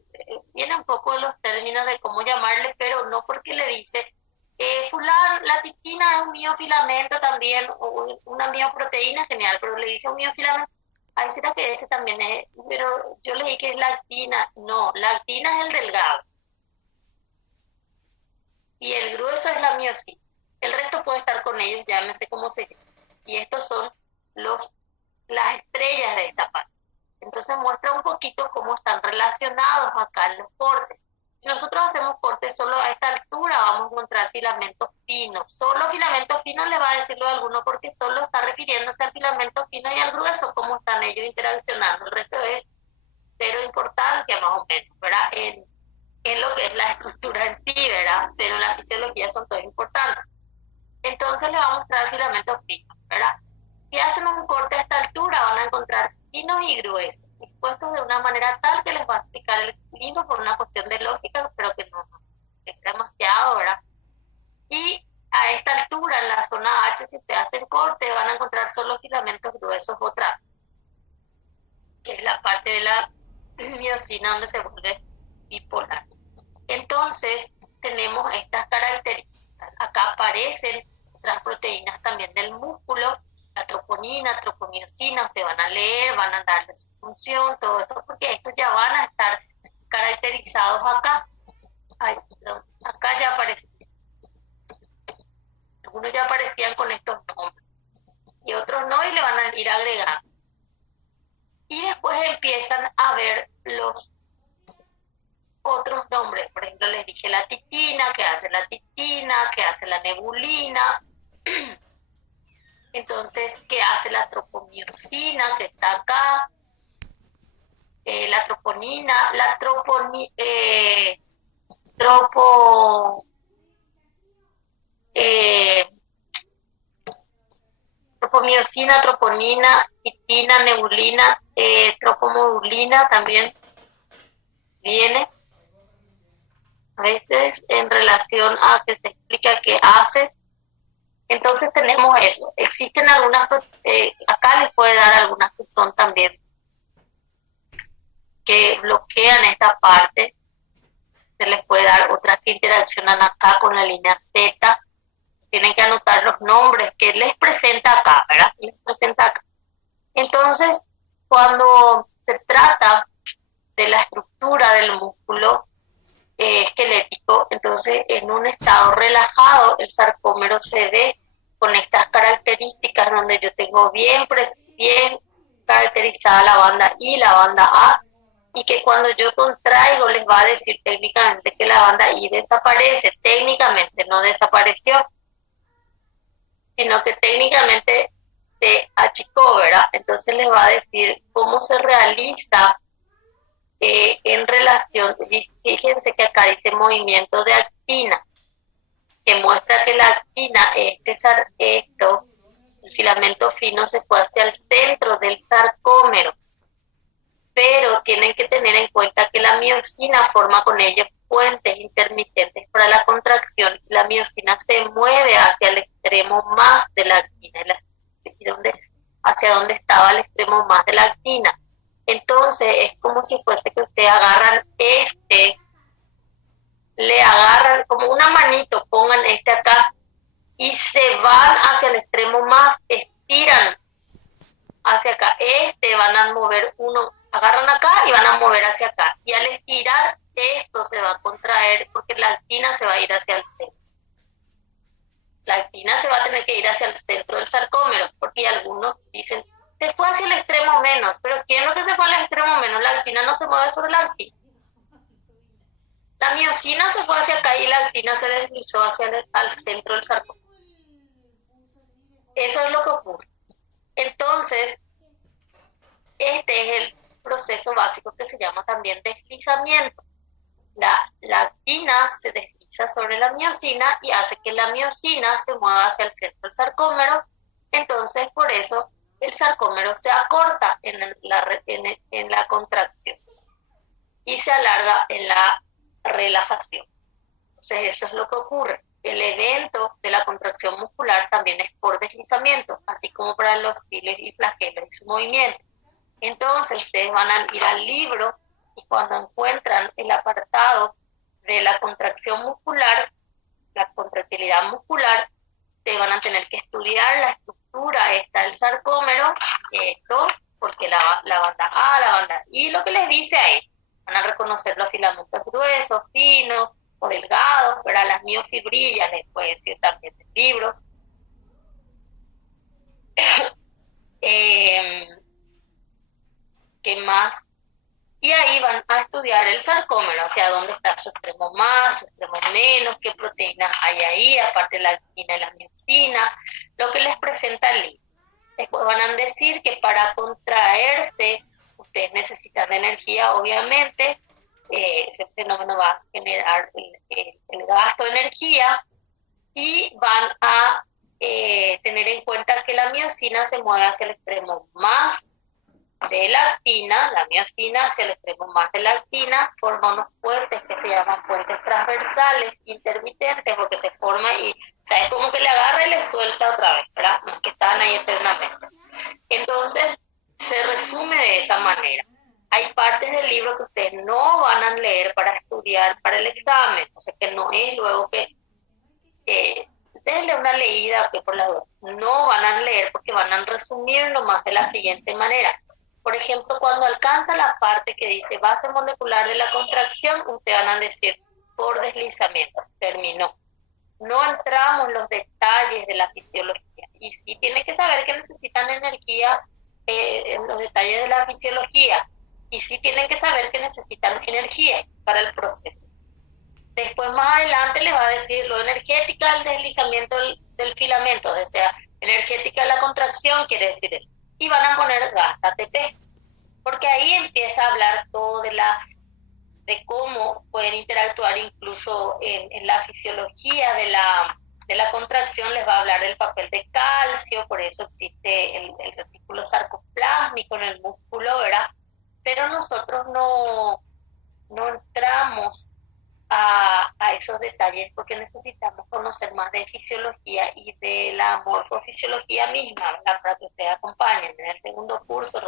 viene un poco de los términos de cómo llamarle, pero no porque le dice, la titina es un miofilamento también, o una mioproteína genial, pero le dice un miofilamento. Ahí será que ese también es, pero yo le dije que es lactina. No, lactina es el delgado. Y el grueso es la miosina. El resto puede estar con ellos, llámese como se llama. Y estos son las estrellas de esta parte. Entonces muestra un poquito cómo están relacionados acá en los cortes. Si nosotros hacemos cortes solo a esta altura, vamos a encontrar filamentos finos. Solo filamentos finos le va a decirlo a alguno porque solo está refiriéndose al filamento fino y al grueso, cómo están ellos interaccionando. El resto es cero importancia más o menos, ¿verdad? En lo que es la estructura en sí, ¿verdad? Pero en la fisiología son todos importantes. Entonces le va a mostrar filamentos finos, ¿verdad? Si hacen un corte a esta altura van a encontrar finos y gruesos, dispuestos de una manera tal que les va a explicar el libro por una cuestión de lógica, pero que no es demasiado, ¿verdad? Y a esta altura, en la zona H, si te hacen corte, van a encontrar solo filamentos gruesos otra vez, que es la parte de la miosina donde se vuelve bipolar. Entonces, tenemos estas características. Acá aparecen otras proteínas también del músculo, la troponina, tropomiosina, ustedes van a leer, van a darle su función, todo esto, porque estos ya van a estar caracterizados acá. Ay, perdón, acá ya aparecen. Algunos ya aparecían con estos nombres y otros no, y le van a ir agregando. Y después empiezan a ver los otros nombres. Por ejemplo, les dije la titina, que hace la titina, que hace la nebulina. Entonces, ¿qué hace la tropomiosina, que está acá? La troponina, miosina, troponina, quitina, nebulina, tropomodulina también viene a veces en relación a que se explica qué hace. Entonces tenemos eso. Existen algunas, acá les puede dar algunas que son también que bloquean esta parte. Se les puede dar otras que interaccionan acá con la línea Z. Tienen que anotar los nombres que les presenta acá, ¿verdad? Les presenta acá. Entonces, cuando se trata de la estructura del músculo esquelético, entonces en un estado relajado el sarcómero se ve con estas características donde yo tengo bien caracterizada la banda I, la banda A, y que cuando yo contraigo les va a decir técnicamente que la banda I desaparece. Técnicamente no desapareció, sino que técnicamente se achicó, ¿verdad? Entonces les va a decir cómo se realiza en relación, fíjense que acá dice movimiento de actina, que muestra que la actina, el filamento fino se fue hacia el centro del sarcómero, pero tienen que tener en cuenta que la miosina forma con ello puentes intermitentes para la contracción. La miosina se mueve hacia el extremo más de la actina, hacia donde estaba el extremo más de la actina. Entonces es como si fuese que ustedes agarran le agarran como una manito, pongan acá y se van hacia el extremo más, estiran hacia acá. Van a mover uno, agarran acá y van a mover hacia acá. Y al estirar esto se va a contraer porque la actina se va a ir hacia el centro. La actina se va a tener que ir hacia el centro del sarcómero, porque algunos dicen, se fue hacia el extremo menos, pero ¿quién es lo que se fue al extremo menos? La actina no se mueve sobre la actina. La miosina se fue hacia acá y la actina se deslizó al centro del sarcómero. Eso es lo que ocurre. Entonces, este es el proceso básico que se llama también deslizamiento. La actina se desliza sobre la miosina y hace que la miosina se mueva hacia el centro del sarcómero. Entonces, por eso el sarcómero se acorta en la contracción y se alarga en la relajación. Entonces, eso es lo que ocurre. El evento de la contracción muscular también es por deslizamiento, así como para los cilios y flagelos y su movimiento. Entonces, ustedes van a ir al libro y cuando encuentran el apartado de la contracción muscular, la contractilidad muscular, ustedes van a tener que estudiar la estructura esta del sarcómero, porque la banda A, la banda I, lo que les dice ahí, van a reconocer los filamentos gruesos, finos o delgados, ¿verdad? Las miofibrillas, les puede decir también el libro. ¿Qué más? Y ahí van a estudiar el sarcómero, o sea, dónde está su extremo más, su extremo menos, qué proteínas hay ahí, aparte de la actina y la miosina, lo que les presenta el libro. Después van a decir que para contraerse, ustedes necesitan de energía, obviamente, ese fenómeno va a generar el gasto de energía y van a tener en cuenta que la miosina se mueve hacia el extremo más de la actina, la miosina hacia el extremo más de la actina, forma unos puentes que se llaman puentes transversales intermitentes, porque se forma y, o sea, es como que le agarra y le suelta otra vez, ¿verdad? No es que están ahí eternamente. Entonces, se resume de esa manera. Hay partes del libro que ustedes no van a leer para estudiar para el examen, o sea que no es luego que denle una leída que por la duda no van a leer porque van a resumirlo más de la siguiente manera. Por ejemplo, cuando alcanza la parte que dice base molecular de la contracción, ustedes van a decir por deslizamiento, terminó. No entramos en los detalles de la fisiología y sí tienen que saber que necesitan energía en los detalles de la fisiología y sí tienen que saber que necesitan energía para el proceso. Después más adelante les va a decir lo energética del deslizamiento del filamento, o sea, energética de la contracción quiere decir eso. Y van a poner gas ATP, porque ahí empieza a hablar todo de cómo pueden interactuar incluso en la fisiología de la contracción, les va a hablar del papel de calcio, por eso existe el retículo sarcoplásmico en el músculo, ¿verdad? Pero nosotros no entramos a esos detalles porque necesitamos conocer más de fisiología y de la morfofisiología misma, ¿verdad? Para que ustedes acompañen en el segundo curso.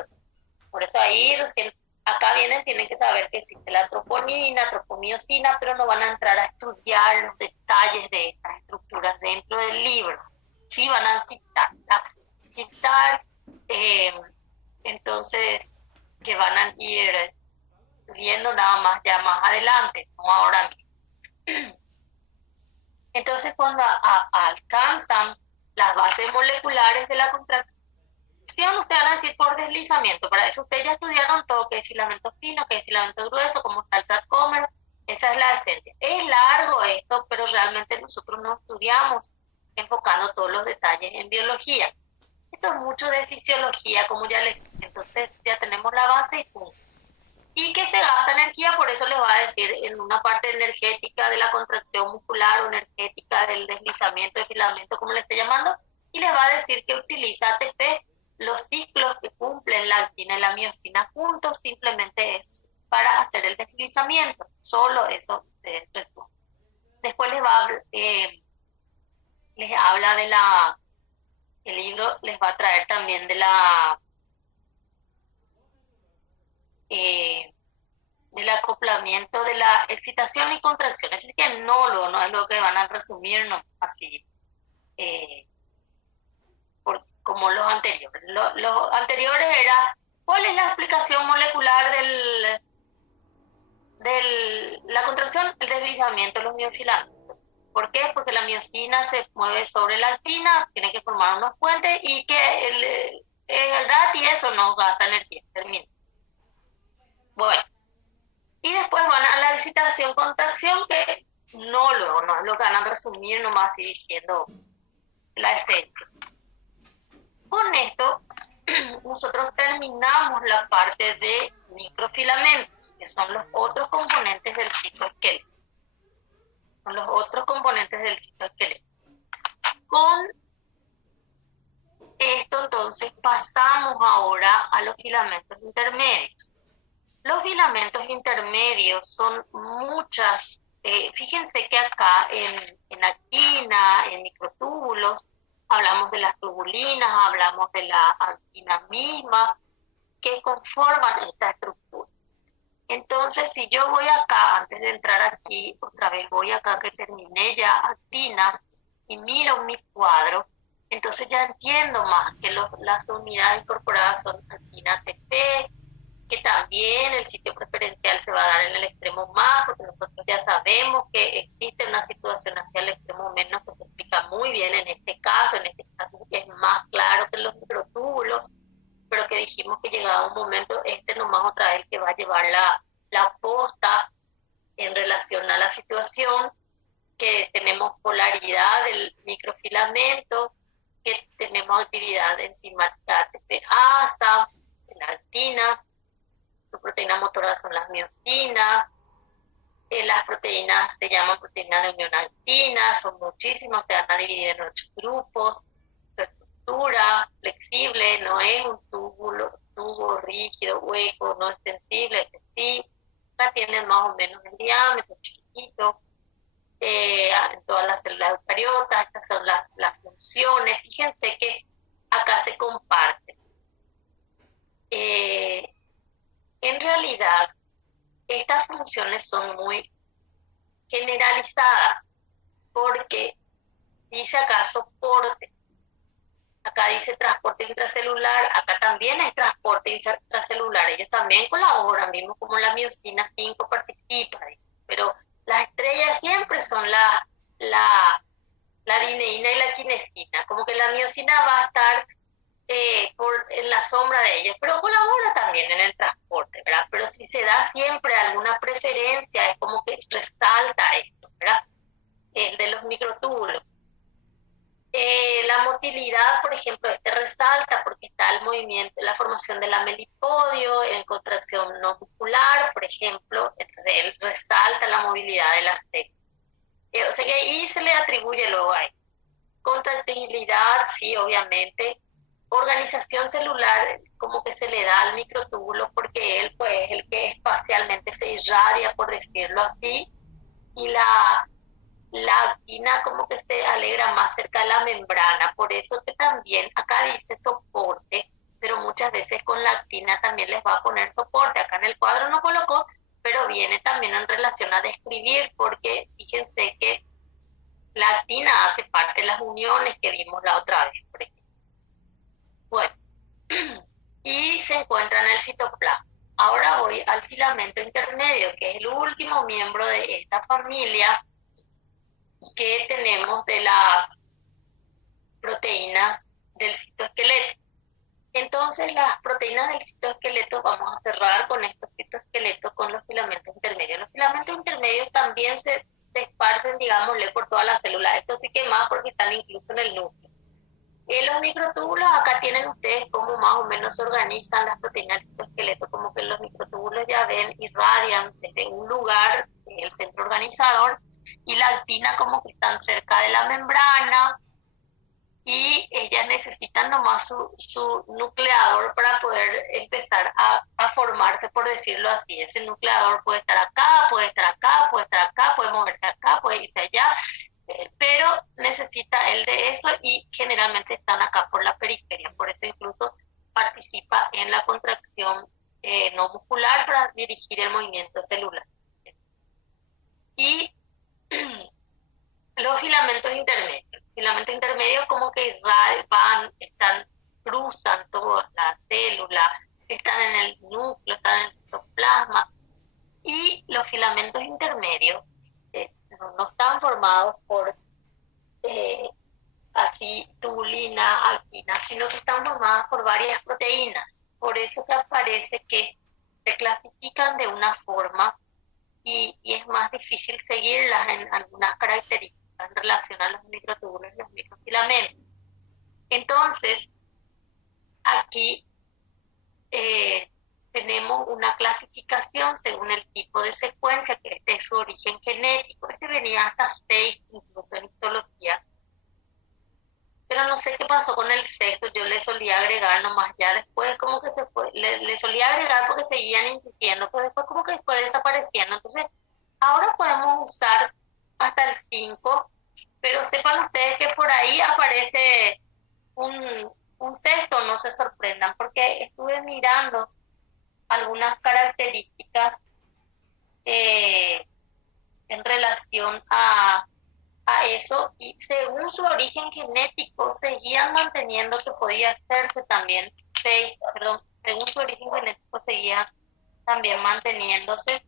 Por eso ahí recién, acá tienen que saber que existe la troponina, tropomiosina, pero no van a entrar a estudiar los detalles de estas estructuras dentro del libro. Sí van a citar entonces, que van a ir viendo nada más ya más adelante, no ahora mismo. Entonces, cuando alcanzan las bases moleculares de la contracción, ustedes van a decir por deslizamiento. Para eso ustedes ya estudiaron todo, que es filamento fino, que es filamento grueso, cómo está el sarcómero. Esa es la esencia. Es largo esto, pero realmente nosotros no estudiamos enfocando todos los detalles en biología. Esto es mucho de fisiología, como ya les dije. Entonces ya tenemos la base y punto. Y que se gasta energía, por eso les va a decir en una parte energética de la contracción muscular o energética del deslizamiento de filamento, como le esté llamando, y les va a decir que utiliza ATP. Los ciclos que cumplen la actina y la miosina juntos simplemente es para hacer el deslizamiento, solo eso de resumen. Después les habla de el libro les va a traer también de del acoplamiento de la excitación y contracción. Así que no es lo que van a resumir, no así como los anteriores. Los anteriores era cuál es la explicación molecular de la contracción, el deslizamiento de los miofilamentos. ¿Por qué? Porque la miosina se mueve sobre la actina, tiene que formar unos puentes y que el DAT y eso no gasta energía. Termina. Bueno, y después van a la excitación-contracción, que no es lo que van a resumir nomás así diciendo la esencia. Con esto, nosotros terminamos la parte de microfilamentos, que son los otros componentes del citoesqueleto. Son los otros componentes del citoesqueleto. Con esto, entonces, pasamos ahora a los filamentos intermedios. Los filamentos intermedios son muchas, fíjense que acá en actina, en microtúbulos, hablamos de las tubulinas, hablamos de la actina misma, que conforman esta estructura. Entonces, si yo voy acá, antes de entrar aquí, otra vez voy acá que terminé ya actina y miro mi cuadro, entonces ya entiendo más que las unidades incorporadas son actina ATP, que también el sitio preferencial se va a dar en el extremo más, porque nosotros ya sabemos que existe una situación hacia el extremo menos que se explica muy bien en este caso es más claro que los microtúbulos, pero que dijimos que llegado un momento, nomás otra vez que va a llevar la posta en relación a la situación, que tenemos polaridad del microfilamento, que tenemos actividad enzimática ATP-ASA, la actina. Su proteína motora son las miosinas, las proteínas se llaman proteínas de unión actina, son muchísimas, se van a dividir en 8 grupos. Su estructura flexible, no es un tubo rígido, hueco, no extensible, es decir, la tienen más o menos en diámetro, chiquitito, en todas las células eucariotas. Estas son las funciones. Fíjense que acá se comparten. En realidad, estas funciones son muy generalizadas, porque dice acá soporte, acá dice transporte intracelular, acá también es transporte intracelular, ellos también colaboran, mismo como la miosina 5 participa, pero las estrellas siempre son la dineína y la quinesina, como que la miosina va a estar en la sombra de ellos, pero colabora también en el transporte, ¿verdad? Pero si se da siempre alguna preferencia, es como que resalta esto, ¿verdad? De los microtúbulos. La motilidad, por ejemplo, resalta porque está el movimiento, la formación del amelipodio, en contracción no muscular, por ejemplo, entonces él resalta la movilidad de las células. O sea que ahí se le atribuye luego ahí. Contractilidad, sí, obviamente, organización celular como que se le da al microtúbulo porque él pues es el que espacialmente se irradia, por decirlo así, y la actina como que se alegra más cerca de la membrana, por eso que también acá dice soporte, pero muchas veces con la actina también les va a poner soporte. Acá en el cuadro no colocó, pero viene también en relación a describir, porque fíjense que la actina hace parte de las uniones que vimos la otra vez, por ejemplo. Bueno, y se encuentra en el citoplasma. Ahora voy al filamento intermedio, que es el último miembro de esta familia que tenemos de las proteínas del citoesqueleto. Entonces, las proteínas del citoesqueleto, vamos a cerrar con estos citoesqueletos con los filamentos intermedios. Los filamentos intermedios también se esparcen, digámosle, por todas las células. Esto sí que más porque están incluso en el núcleo. Los microtúbulos, acá tienen ustedes cómo más o menos se organizan las proteínas del citoesqueleto, como que los microtúbulos ya ven, irradian desde un lugar, el centro organizador, y la actina como que están cerca de la membrana, y ellas necesitan nomás su nucleador para poder empezar a formarse, por decirlo así. Ese nucleador puede estar acá, puede estar acá, puede estar acá, puede moverse acá, puede irse allá, pero necesita él de eso y generalmente están acá por la periferia, por eso incluso participa en la contracción no muscular para dirigir el movimiento celular. Y los filamentos intermedios. Filamentos intermedios como que van, cruzan todas las células, están en el núcleo, están en el citoplasma. Y los filamentos intermedios no están formados por así tubulina, actina, sino que están formadas por varias proteínas. Por eso que aparece que se clasifican de una forma y es más difícil seguirlas en algunas características en relación a los microtúbulos y los microfilamentos. Entonces, aquí tenemos una clasificación según el tipo de secuencia, que es de su origen genético. Este venía hasta 6, incluso en histología. Pero no sé qué pasó con el sexto, yo le solía agregar nomás, ya después como que se fue, le solía agregar porque seguían insistiendo, pues después como que fue desapareciendo. Entonces, ahora podemos usar hasta el 5, pero sepan ustedes que por ahí aparece un sexto, no se sorprendan, porque estuve mirando algunas características en relación a eso, y según su origen genético seguían manteniendo que podía hacerse también 6, perdón, según su origen genético seguía también manteniéndose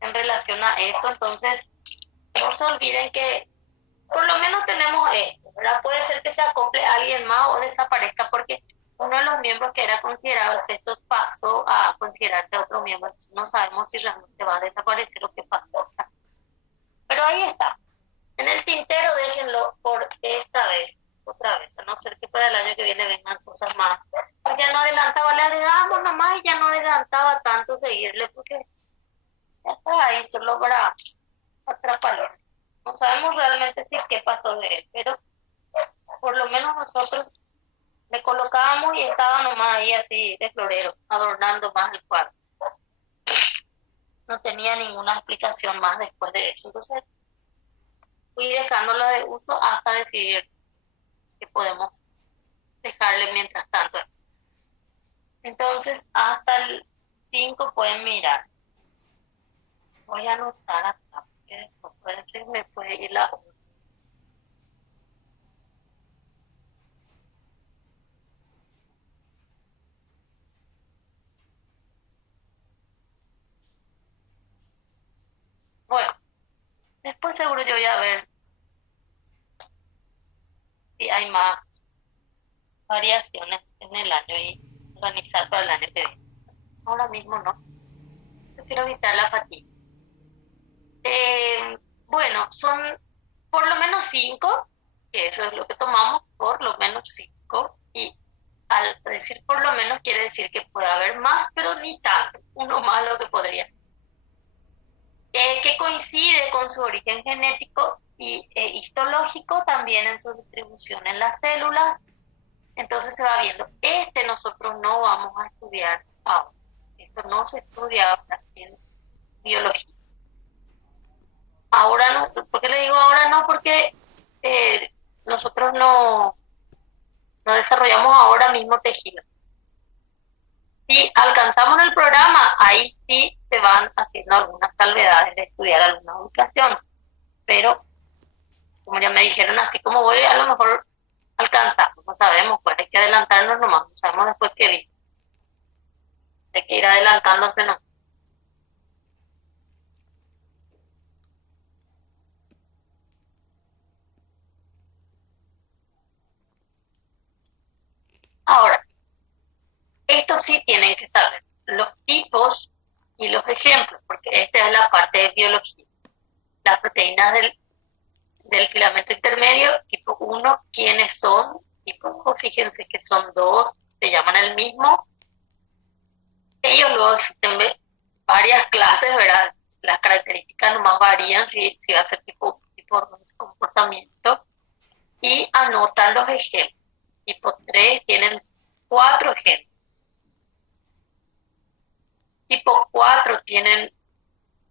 en relación a eso. Entonces no se olviden que por lo menos tenemos esto, ¿verdad? Puede ser que se acople a alguien más o desaparezca porque uno de los miembros que era considerado el sexto pasó a considerarse otro miembro. Entonces no sabemos si realmente va a desaparecer o qué pasó. Pero ahí está. En el tintero déjenlo por esta vez, otra vez, a no ser que para el año que viene vengan cosas más. Ya no adelantaba, le agregamos nomás y ya no adelantaba tanto seguirle porque ya está ahí solo para atraparlo. No sabemos realmente si qué pasó de él, pero por lo menos nosotros le colocábamos y estaba nomás ahí así de florero, adornando más el cuadro. No tenía ninguna explicación más después de eso. Entonces fui dejándola de uso hasta decidir que podemos dejarle mientras tanto. Entonces, hasta el 5 pueden mirar. Voy a anotar acá, porque después puede ser, me puede ir la 1. Bueno, después seguro yo voy a ver si hay más variaciones en el año y organizar para el año que viene. Ahora mismo no. Prefiero evitar la fatiga. Bueno, son por lo menos 5, que eso es lo que tomamos, por lo menos 5. Y al decir por lo menos quiere decir que puede haber más, pero ni tanto. Uno más lo que podría. Que coincide con su origen genético y histológico, también en su distribución en las células. Entonces se va viendo. Nosotros no vamos a estudiar ahora. Esto no se estudia ahora en biología. Ahora no, ¿por qué le digo ahora no? Porque nosotros no desarrollamos ahora mismo tejido. Si alcanzamos el programa, ahí sí se van haciendo algunas salvedades de estudiar alguna ubicación. Pero, como ya me dijeron, así como voy, a lo mejor alcanzamos. No sabemos, pues hay que adelantarnos nomás. No sabemos después qué dice. Hay que ir adelantándose nomás. Ahora, esto sí tienen que saber los tipos y los ejemplos, porque esta es la parte de biología. Las proteínas del filamento intermedio, tipo 1, ¿quiénes son? Tipo 2, fíjense que son 2, se llaman el mismo. Ellos luego existen varias clases, ¿verdad? Las características nomás varían si va a ser tipo de comportamiento. Y anotan los ejemplos. Tipo 3 tienen 4 ejemplos. Tipo 4 tienen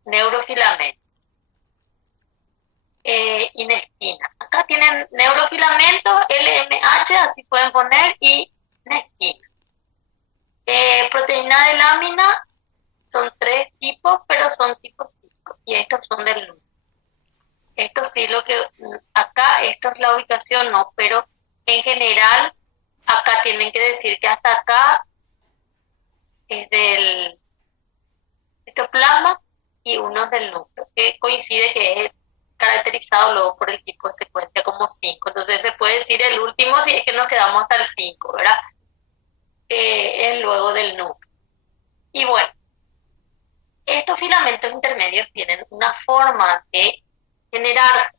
neurofilamento. Inestina. Acá tienen neurofilamento, LMH, así pueden poner, y inestina. Proteína de lámina, son 3 tipos, pero son tipos 5, y estos son del núcleo. Esto sí, acá, esto es la ubicación, no, pero en general, acá tienen que decir que hasta acá es del citoplasma y uno es del núcleo, que coincide que es caracterizado luego por el tipo de secuencia como 5. Entonces se puede decir el último si es que nos quedamos hasta el 5, ¿verdad? Es luego del núcleo. Y bueno, estos filamentos intermedios tienen una forma de generarse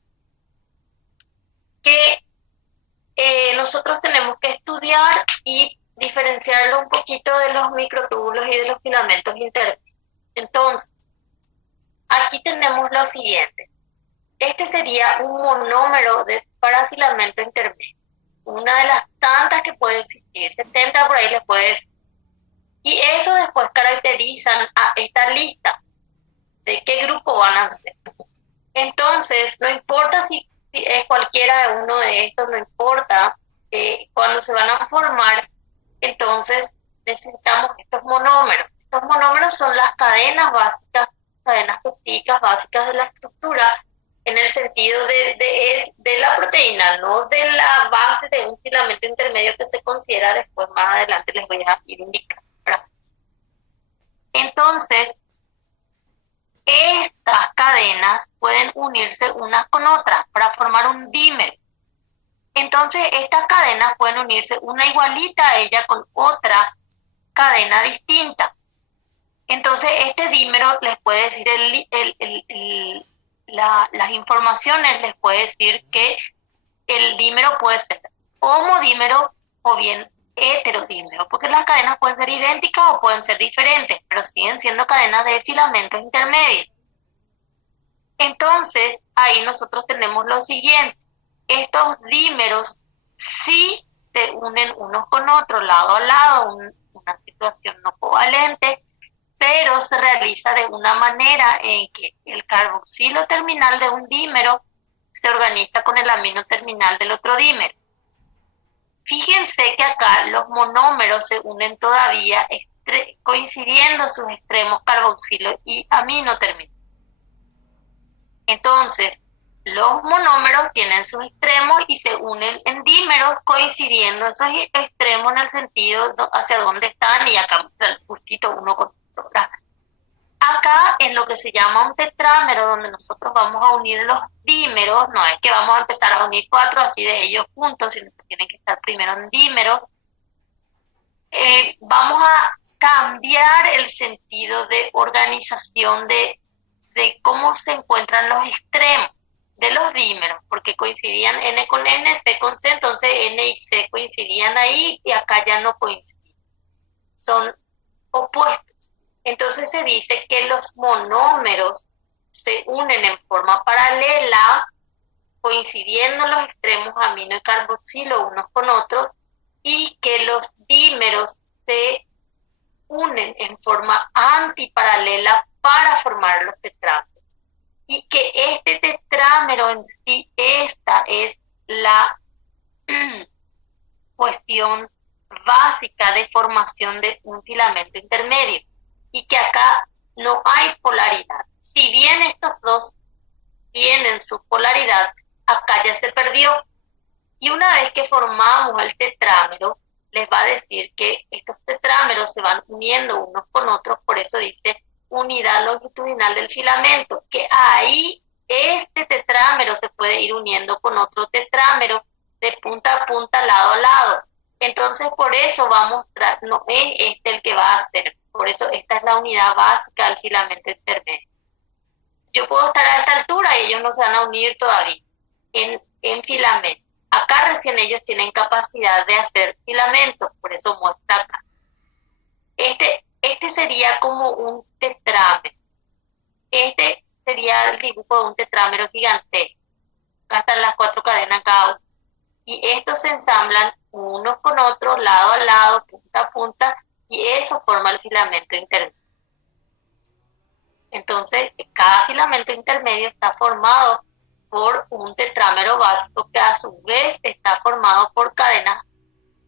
que nosotros tenemos que estudiar y diferenciarlo un poquito de los microtúbulos y de los filamentos intermedios. Entonces, aquí tenemos lo siguiente. Este sería un monómero para filamento intermedio. Una de las tantas que puede existir, 70 por ahí les puede decir. Y eso después caracterizan a esta lista de qué grupo van a ser. Entonces, no importa si es cualquiera de uno de estos, no importa, cuando se van a formar, entonces necesitamos estos monómeros. Estos monómeros son las cadenas básicas, cadenas peptídicas básicas de la estructura, en el sentido de la proteína, no de la base de un filamento intermedio que se considera después, más adelante les voy a ir indicando, ¿verdad? Entonces, estas cadenas pueden unirse unas con otras para formar un dímero. Entonces, estas cadenas pueden unirse una igualita a ella con otra cadena distinta. Entonces, este dímero les puede decir las informaciones, les puede decir que el dímero puede ser homodímero o bien heterodímero, porque las cadenas pueden ser idénticas o pueden ser diferentes, pero siguen siendo cadenas de filamentos intermedios. Entonces, ahí nosotros tenemos lo siguiente. Estos dímeros sí se unen unos con otros, lado a lado, una situación no covalente, pero se realiza de una manera en que el carboxilo terminal de un dímero se organiza con el amino terminal del otro dímero. Fíjense que acá los monómeros se unen todavía coincidiendo sus extremos carboxilo y amino terminal. Entonces, los monómeros tienen sus extremos y se unen en dímeros coincidiendo esos extremos en el sentido hacia dónde están, y acá justito uno con otro. Acá en lo que se llama un tetrámero, donde nosotros vamos a unir los dímeros, no es que vamos a empezar a unir 4 así de ellos juntos, sino que tienen que estar primero en dímeros. Vamos a cambiar el sentido de organización de cómo se encuentran los extremos de los dímeros, porque coincidían N con N, C con C, entonces N y C coincidían ahí y acá ya no coinciden. Son opuestos. Entonces se dice que los monómeros se unen en forma paralela, coincidiendo los extremos amino y carboxilo unos con otros, y paralela para formar los tetrámeros. Y que este tetrámero en sí, esta es la cuestión básica de formación de un filamento intermedio. Y que acá no hay polaridad. Si bien estos dos tienen su polaridad, acá ya se perdió. Y una vez que formamos el tetrámero, les va a decir que estos tetrámeros se van uniendo unos con otros, por eso dice unidad longitudinal del filamento, que ahí este tetrámero se puede ir uniendo con otro tetrámero de punta a punta, lado a lado. Entonces, por eso va a mostrar, no es este el que va a hacer, por eso esta es la unidad básica del filamento intermedio. Yo puedo estar a esta altura y ellos no se van a unir todavía en filamento. Acá recién ellos tienen capacidad de hacer filamentos, por eso muestra acá. Este sería como un tetrámero. Este sería el dibujo de un tetrámero gigantesco. Acá están las 4 cadenas cada uno. Y estos se ensamblan unos con otros, lado a lado, punta a punta, y eso forma el filamento intermedio. Entonces, cada filamento intermedio está formado por un tetrámero básico que a su vez está formado por cadenas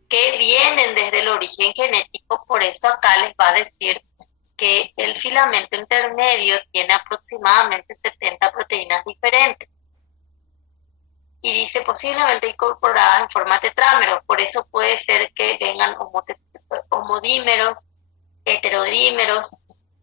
que vienen desde el origen genético. Por eso acá les va a decir que el filamento intermedio tiene aproximadamente 70 proteínas diferentes. Y dice posiblemente incorporadas en forma tetrámero. Por eso puede ser que vengan homodímeros, heterodímeros,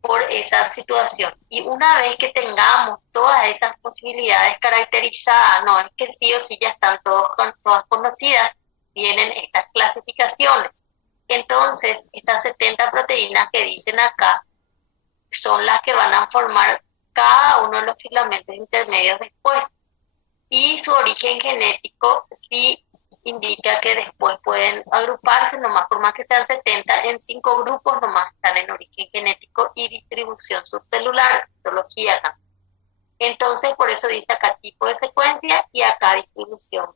por esa situación. Y una vez que tengamos todas esas posibilidades caracterizadas, no es que sí o sí ya están todas conocidas, vienen estas clasificaciones. Entonces, estas 70 proteínas que dicen acá son las que van a formar cada uno de los filamentos intermedios después. Y su origen genético sí indica que después pueden agruparse, nomás por más que sean 70, en 5 grupos nomás están en origen genético y distribución subcelular, histología acá. Entonces, por eso dice acá tipo de secuencia y acá distribución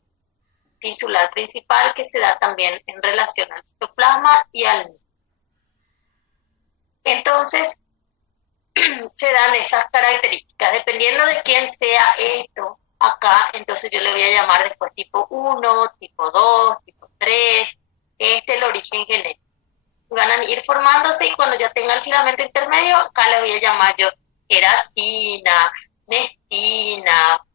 tisular principal, que se da también en relación al citoplasma y al núcleo. Entonces, se dan esas características. Dependiendo de quién sea esto, acá, entonces yo le voy a llamar después tipo 1, tipo 2, tipo 3, este es el origen genético. Van a ir formándose y cuando ya tenga el filamento intermedio, acá le voy a llamar yo queratina, nestina,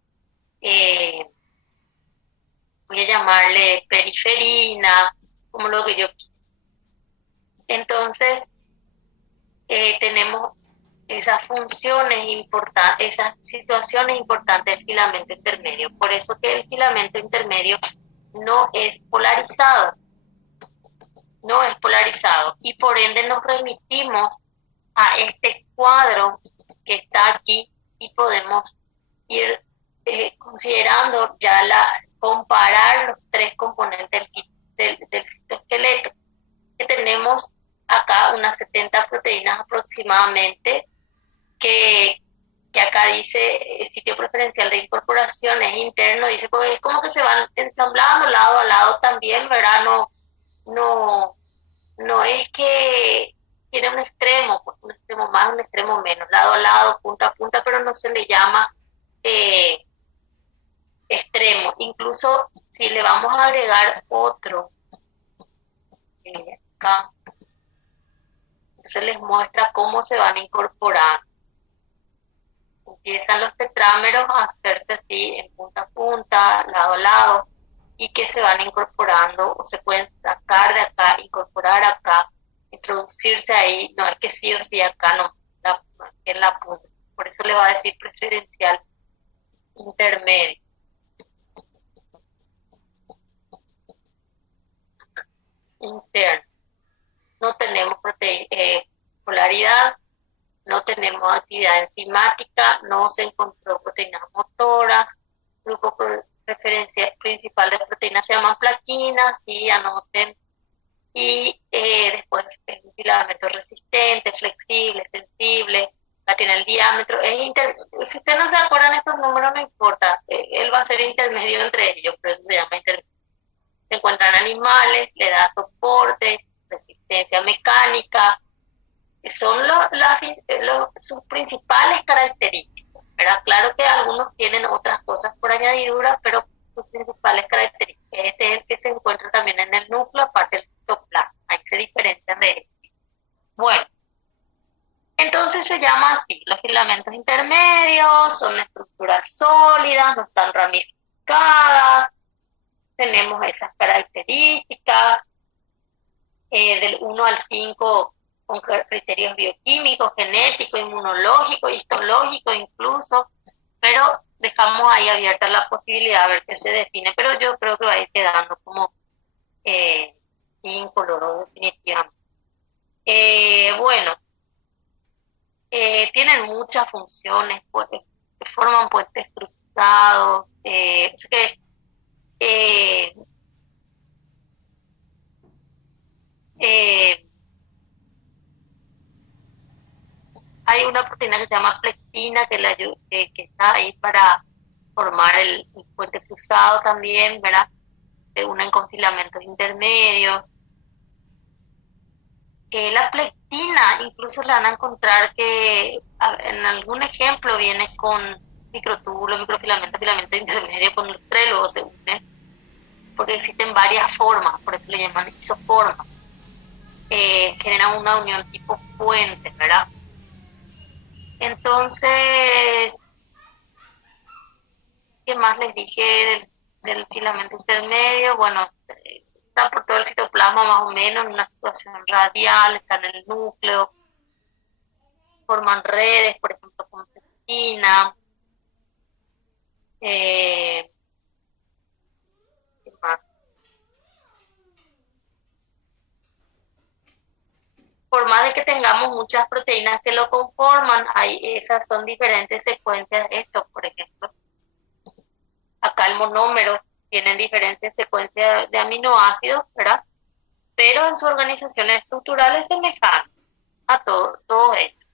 voy a llamarle periferina, como lo que yo quiera. Entonces, tenemos esas funciones importantes, esas situaciones importantes del filamento intermedio. Por eso que el filamento intermedio no es polarizado. No es polarizado. Y por ende nos remitimos a este cuadro que está aquí y podemos ir considerando ya comparar los 3 componentes del citoesqueleto. Que tenemos acá unas 70 proteínas aproximadamente, que acá dice sitio preferencial de incorporación es interno, dice pues es como que se van ensamblando lado a lado también, ¿verdad? No es que tiene un extremo más, un extremo menos, lado a lado, punta a punta, pero no se le llama extremo. Incluso si le vamos a agregar otro acá, se les muestra cómo se van a incorporar. Empiezan los tetrámeros a hacerse así en punta a punta, lado a lado, y que se van incorporando o se pueden sacar de acá, incorporar acá, introducirse ahí. No es que sí o sí acá, no, en la punta. Por eso le va a decir preferencial intermedio. Interno. No tenemos polaridad, no tenemos actividad enzimática, no se encontró proteínas motoras, grupo preferencial principal de proteínas se llaman plaquinas, sí, anoten, y después es un filamento resistente, flexible, extensible, tiene el diámetro, si ustedes no se acuerdan estos números no importa, él va a ser intermedio entre ellos, por eso se llama intermedio. Se encuentran animales, le da soporte, resistencia mecánica, son sus principales características, ¿verdad? Claro que algunos tienen otras cosas por añadidura, pero sus principales características. Este es el que se encuentra también en el núcleo, aparte del citoplasma. Ahí se diferencian de él. Bueno, entonces se llama así. Los filamentos intermedios son estructuras sólidas, no están ramificadas, tenemos esas características. Del 1 al 5 con criterios bioquímicos, genéticos, inmunológicos, histológicos incluso, pero dejamos ahí abierta la posibilidad a ver qué se define, pero yo creo que va a ir quedando como incoloro definitivamente. Bueno, tienen muchas funciones, pues, forman puentes cruzados, o sea que hay una proteína que se llama plectina que está ahí para formar el puente cruzado también, ¿verdad? Se unen con filamentos intermedios. La plectina incluso la van a encontrar que en algún ejemplo viene con microtúbulo, microfilamento, filamento intermedio, con los tres luego se unen, porque existen varias formas, por eso le llaman isoformas. Generan una unión tipo puente, ¿verdad? Entonces, ¿qué más les dije del filamento intermedio? Bueno, está por todo el citoplasma más o menos en una situación radial, está en el núcleo, forman redes, por ejemplo, con pectina. ¿Qué más? Por más de que tengamos muchas proteínas que lo conforman, esas son diferentes secuencias de estos, por ejemplo. Acá el monómero tienen diferentes secuencias de aminoácidos, ¿verdad? Pero en su organización estructural es semejante a todo esto.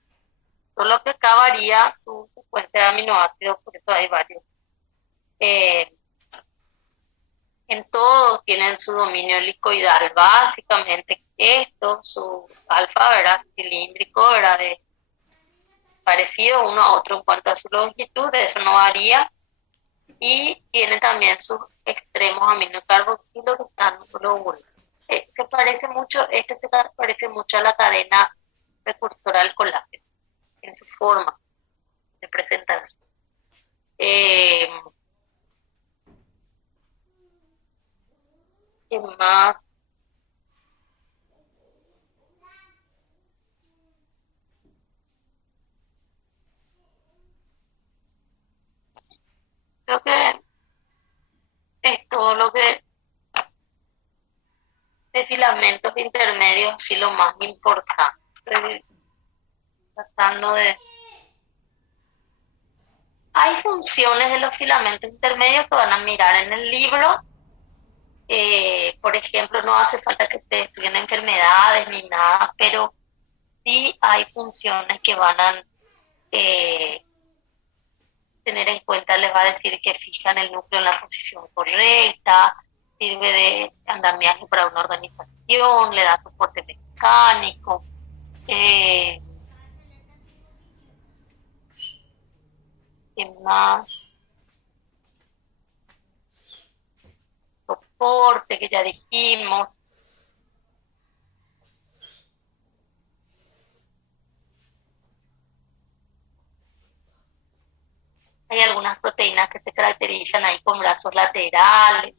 Solo que acá varía su secuencia de aminoácidos, por eso hay varios. En todos tienen su dominio helicoidal, básicamente esto, su alfa, ¿verdad? Cilíndrico, ¿verdad? Parecido uno a otro en cuanto a su longitud, de eso no varía. Y tiene también sus extremos aminocarboxilo que están glóbulos. Se parece mucho a la cadena precursora al colágeno en su forma de presentarse. ¿Qué más? Creo que es todo lo que de filamentos intermedios, sí, lo más importante. Estoy tratando de... Hay funciones de los filamentos intermedios que van a mirar en el libro. Por ejemplo, no hace falta que te estudien enfermedades ni nada, pero sí hay funciones que van a tener en cuenta. Les va a decir que fijan el núcleo en la posición correcta, sirve de andamiaje para una organización, le da soporte mecánico. ¿Qué más? Soporte, que ya dijimos. Hay algunas proteínas que se caracterizan ahí con brazos laterales.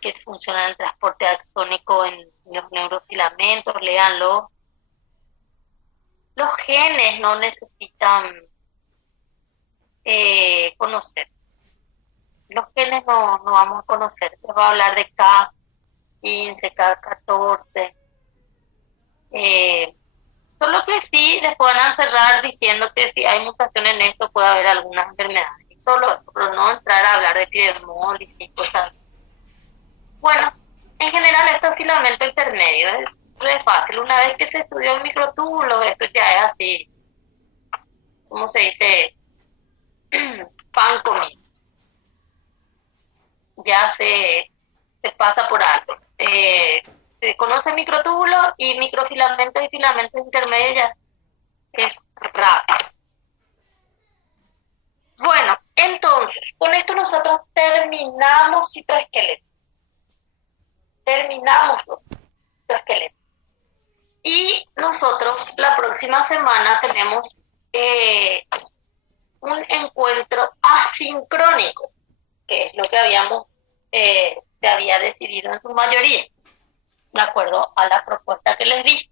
Que funcionan el transporte axónico en los neurofilamentos, léanlo. Los genes no necesitan conocer. Los genes no vamos a conocer. Les voy a hablar de K15, K14. Solo que sí, después van a cerrar diciendo que si hay mutación en esto puede haber algunas enfermedades. Solo eso, pero no entrar a hablar de epidermolis y cosas. Bueno, en general estos filamentos intermedios es re fácil. Una vez que se estudió el microtúbulo, esto ya es así, ¿cómo se dice? Pan comido. Ya se pasa por alto. se conoce microtúbulo y microfilamentos y filamentos intermedios ya es rápido. Bueno, entonces, con esto nosotros terminamos citoesqueleto. Terminamos los citoesqueletos. Y nosotros la próxima semana tenemos un encuentro asincrónico, que es lo que se había decidido en su mayoría, de acuerdo a la propuesta que les di.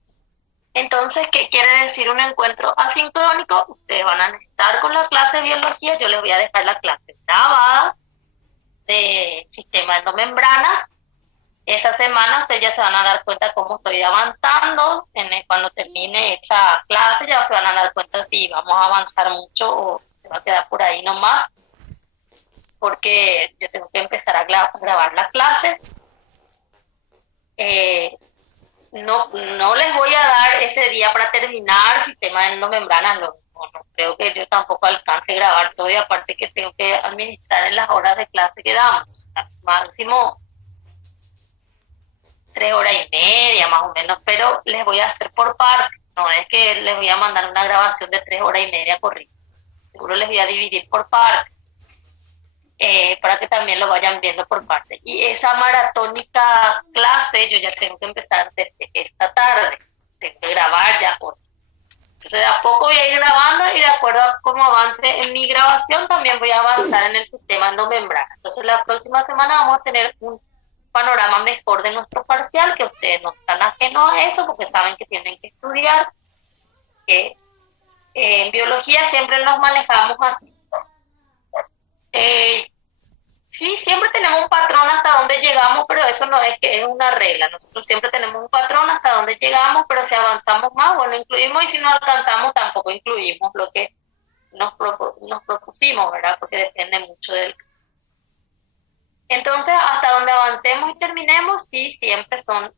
Entonces, ¿qué quiere decir un encuentro asincrónico? Ustedes van a estar con la clase de biología, yo les voy a dejar la clase grabada de sistema endomembranas. Esa semana ustedes ya se van a dar cuenta cómo estoy avanzando. Cuando termine esa clase ya se van a dar cuenta si vamos a avanzar mucho o se va a quedar por ahí nomás, porque yo tengo que empezar a grabar la clase. No les voy a dar ese día para terminar sistema de endomembranas, no creo que yo tampoco alcance a grabar todo, y aparte que tengo que administrar en las horas de clase que damos, máximo 3 horas y media más o menos, pero les voy a hacer por parte, no es que les voy a mandar una grabación de 3 horas y media corrida, seguro les voy a dividir por parte. Para que también lo vayan viendo por parte. Y esa maratónica clase yo ya tengo que empezar desde esta tarde, tengo que grabar ya hoy. Entonces de a poco voy a ir grabando y de acuerdo a cómo avance en mi grabación también voy a avanzar en el sistema endomembrana. Entonces la próxima semana vamos a tener un panorama mejor de nuestro parcial, que ustedes no están ajenos a eso porque saben que tienen que estudiar. En biología siempre nos manejamos así. Sí, siempre tenemos un patrón hasta donde llegamos, pero eso no es que es una regla. Nosotros siempre tenemos un patrón hasta donde llegamos, pero si avanzamos más, bueno, incluimos, y si no alcanzamos, tampoco incluimos lo que nos propusimos, ¿verdad? Porque depende mucho del... Entonces, hasta donde avancemos y terminemos, sí, siempre son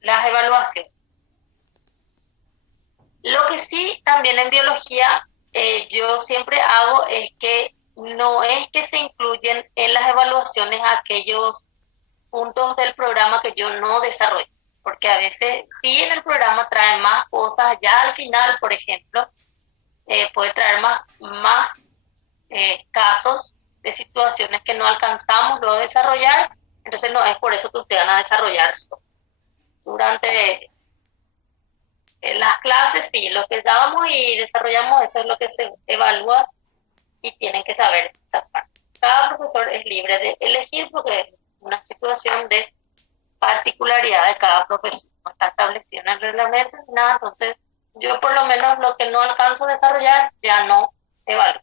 las evaluaciones. Lo que sí, también en biología, yo siempre hago es que no es que se incluyen en las evaluaciones aquellos puntos del programa que yo no desarrollo, porque a veces sí en el programa trae más cosas, ya al final, por ejemplo, puede traer más casos de situaciones que no alcanzamos luego desarrollar, entonces no es por eso que ustedes van a desarrollar durante las clases, sí, lo que dábamos y desarrollamos, eso es lo que se evalúa y tienen que saber esa parte. Cada profesor es libre de elegir porque es una situación de particularidad de cada profesor, no está establecido en el reglamento ni nada, entonces yo por lo menos lo que no alcanzo a desarrollar ya no evalúo.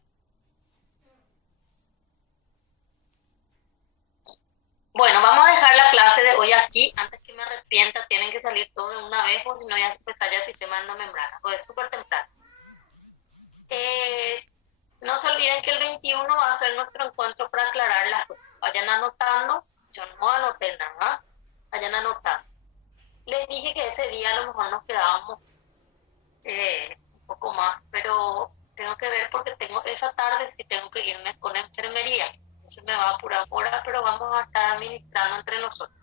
Bueno, vamos a dejar la clase de hoy aquí, antes que me arrepienta, tienen que salir todos de una vez, o si no voy a empezar ya el sistema endomembrana, pues es súper temprano. No se olviden que el 21 va a ser nuestro encuentro para aclarar las dudas. Vayan anotando, yo no anoté nada, vayan anotando. Les dije que ese día a lo mejor nos quedábamos un poco más, pero tengo que ver porque esa tarde sí tengo que irme con enfermería. Entonces me va a apurar hora, pero vamos a estar administrando entre nosotros.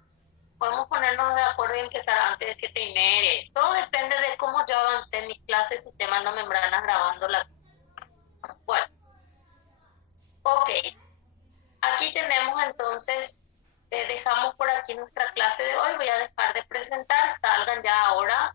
Podemos ponernos de acuerdo y empezar antes de 7:30. Todo depende de cómo yo avancé en mis clases de sistema endomembranas grabando la... Bueno, ok. Aquí tenemos entonces, dejamos por aquí nuestra clase de hoy. Voy a dejar de presentar, salgan ya ahora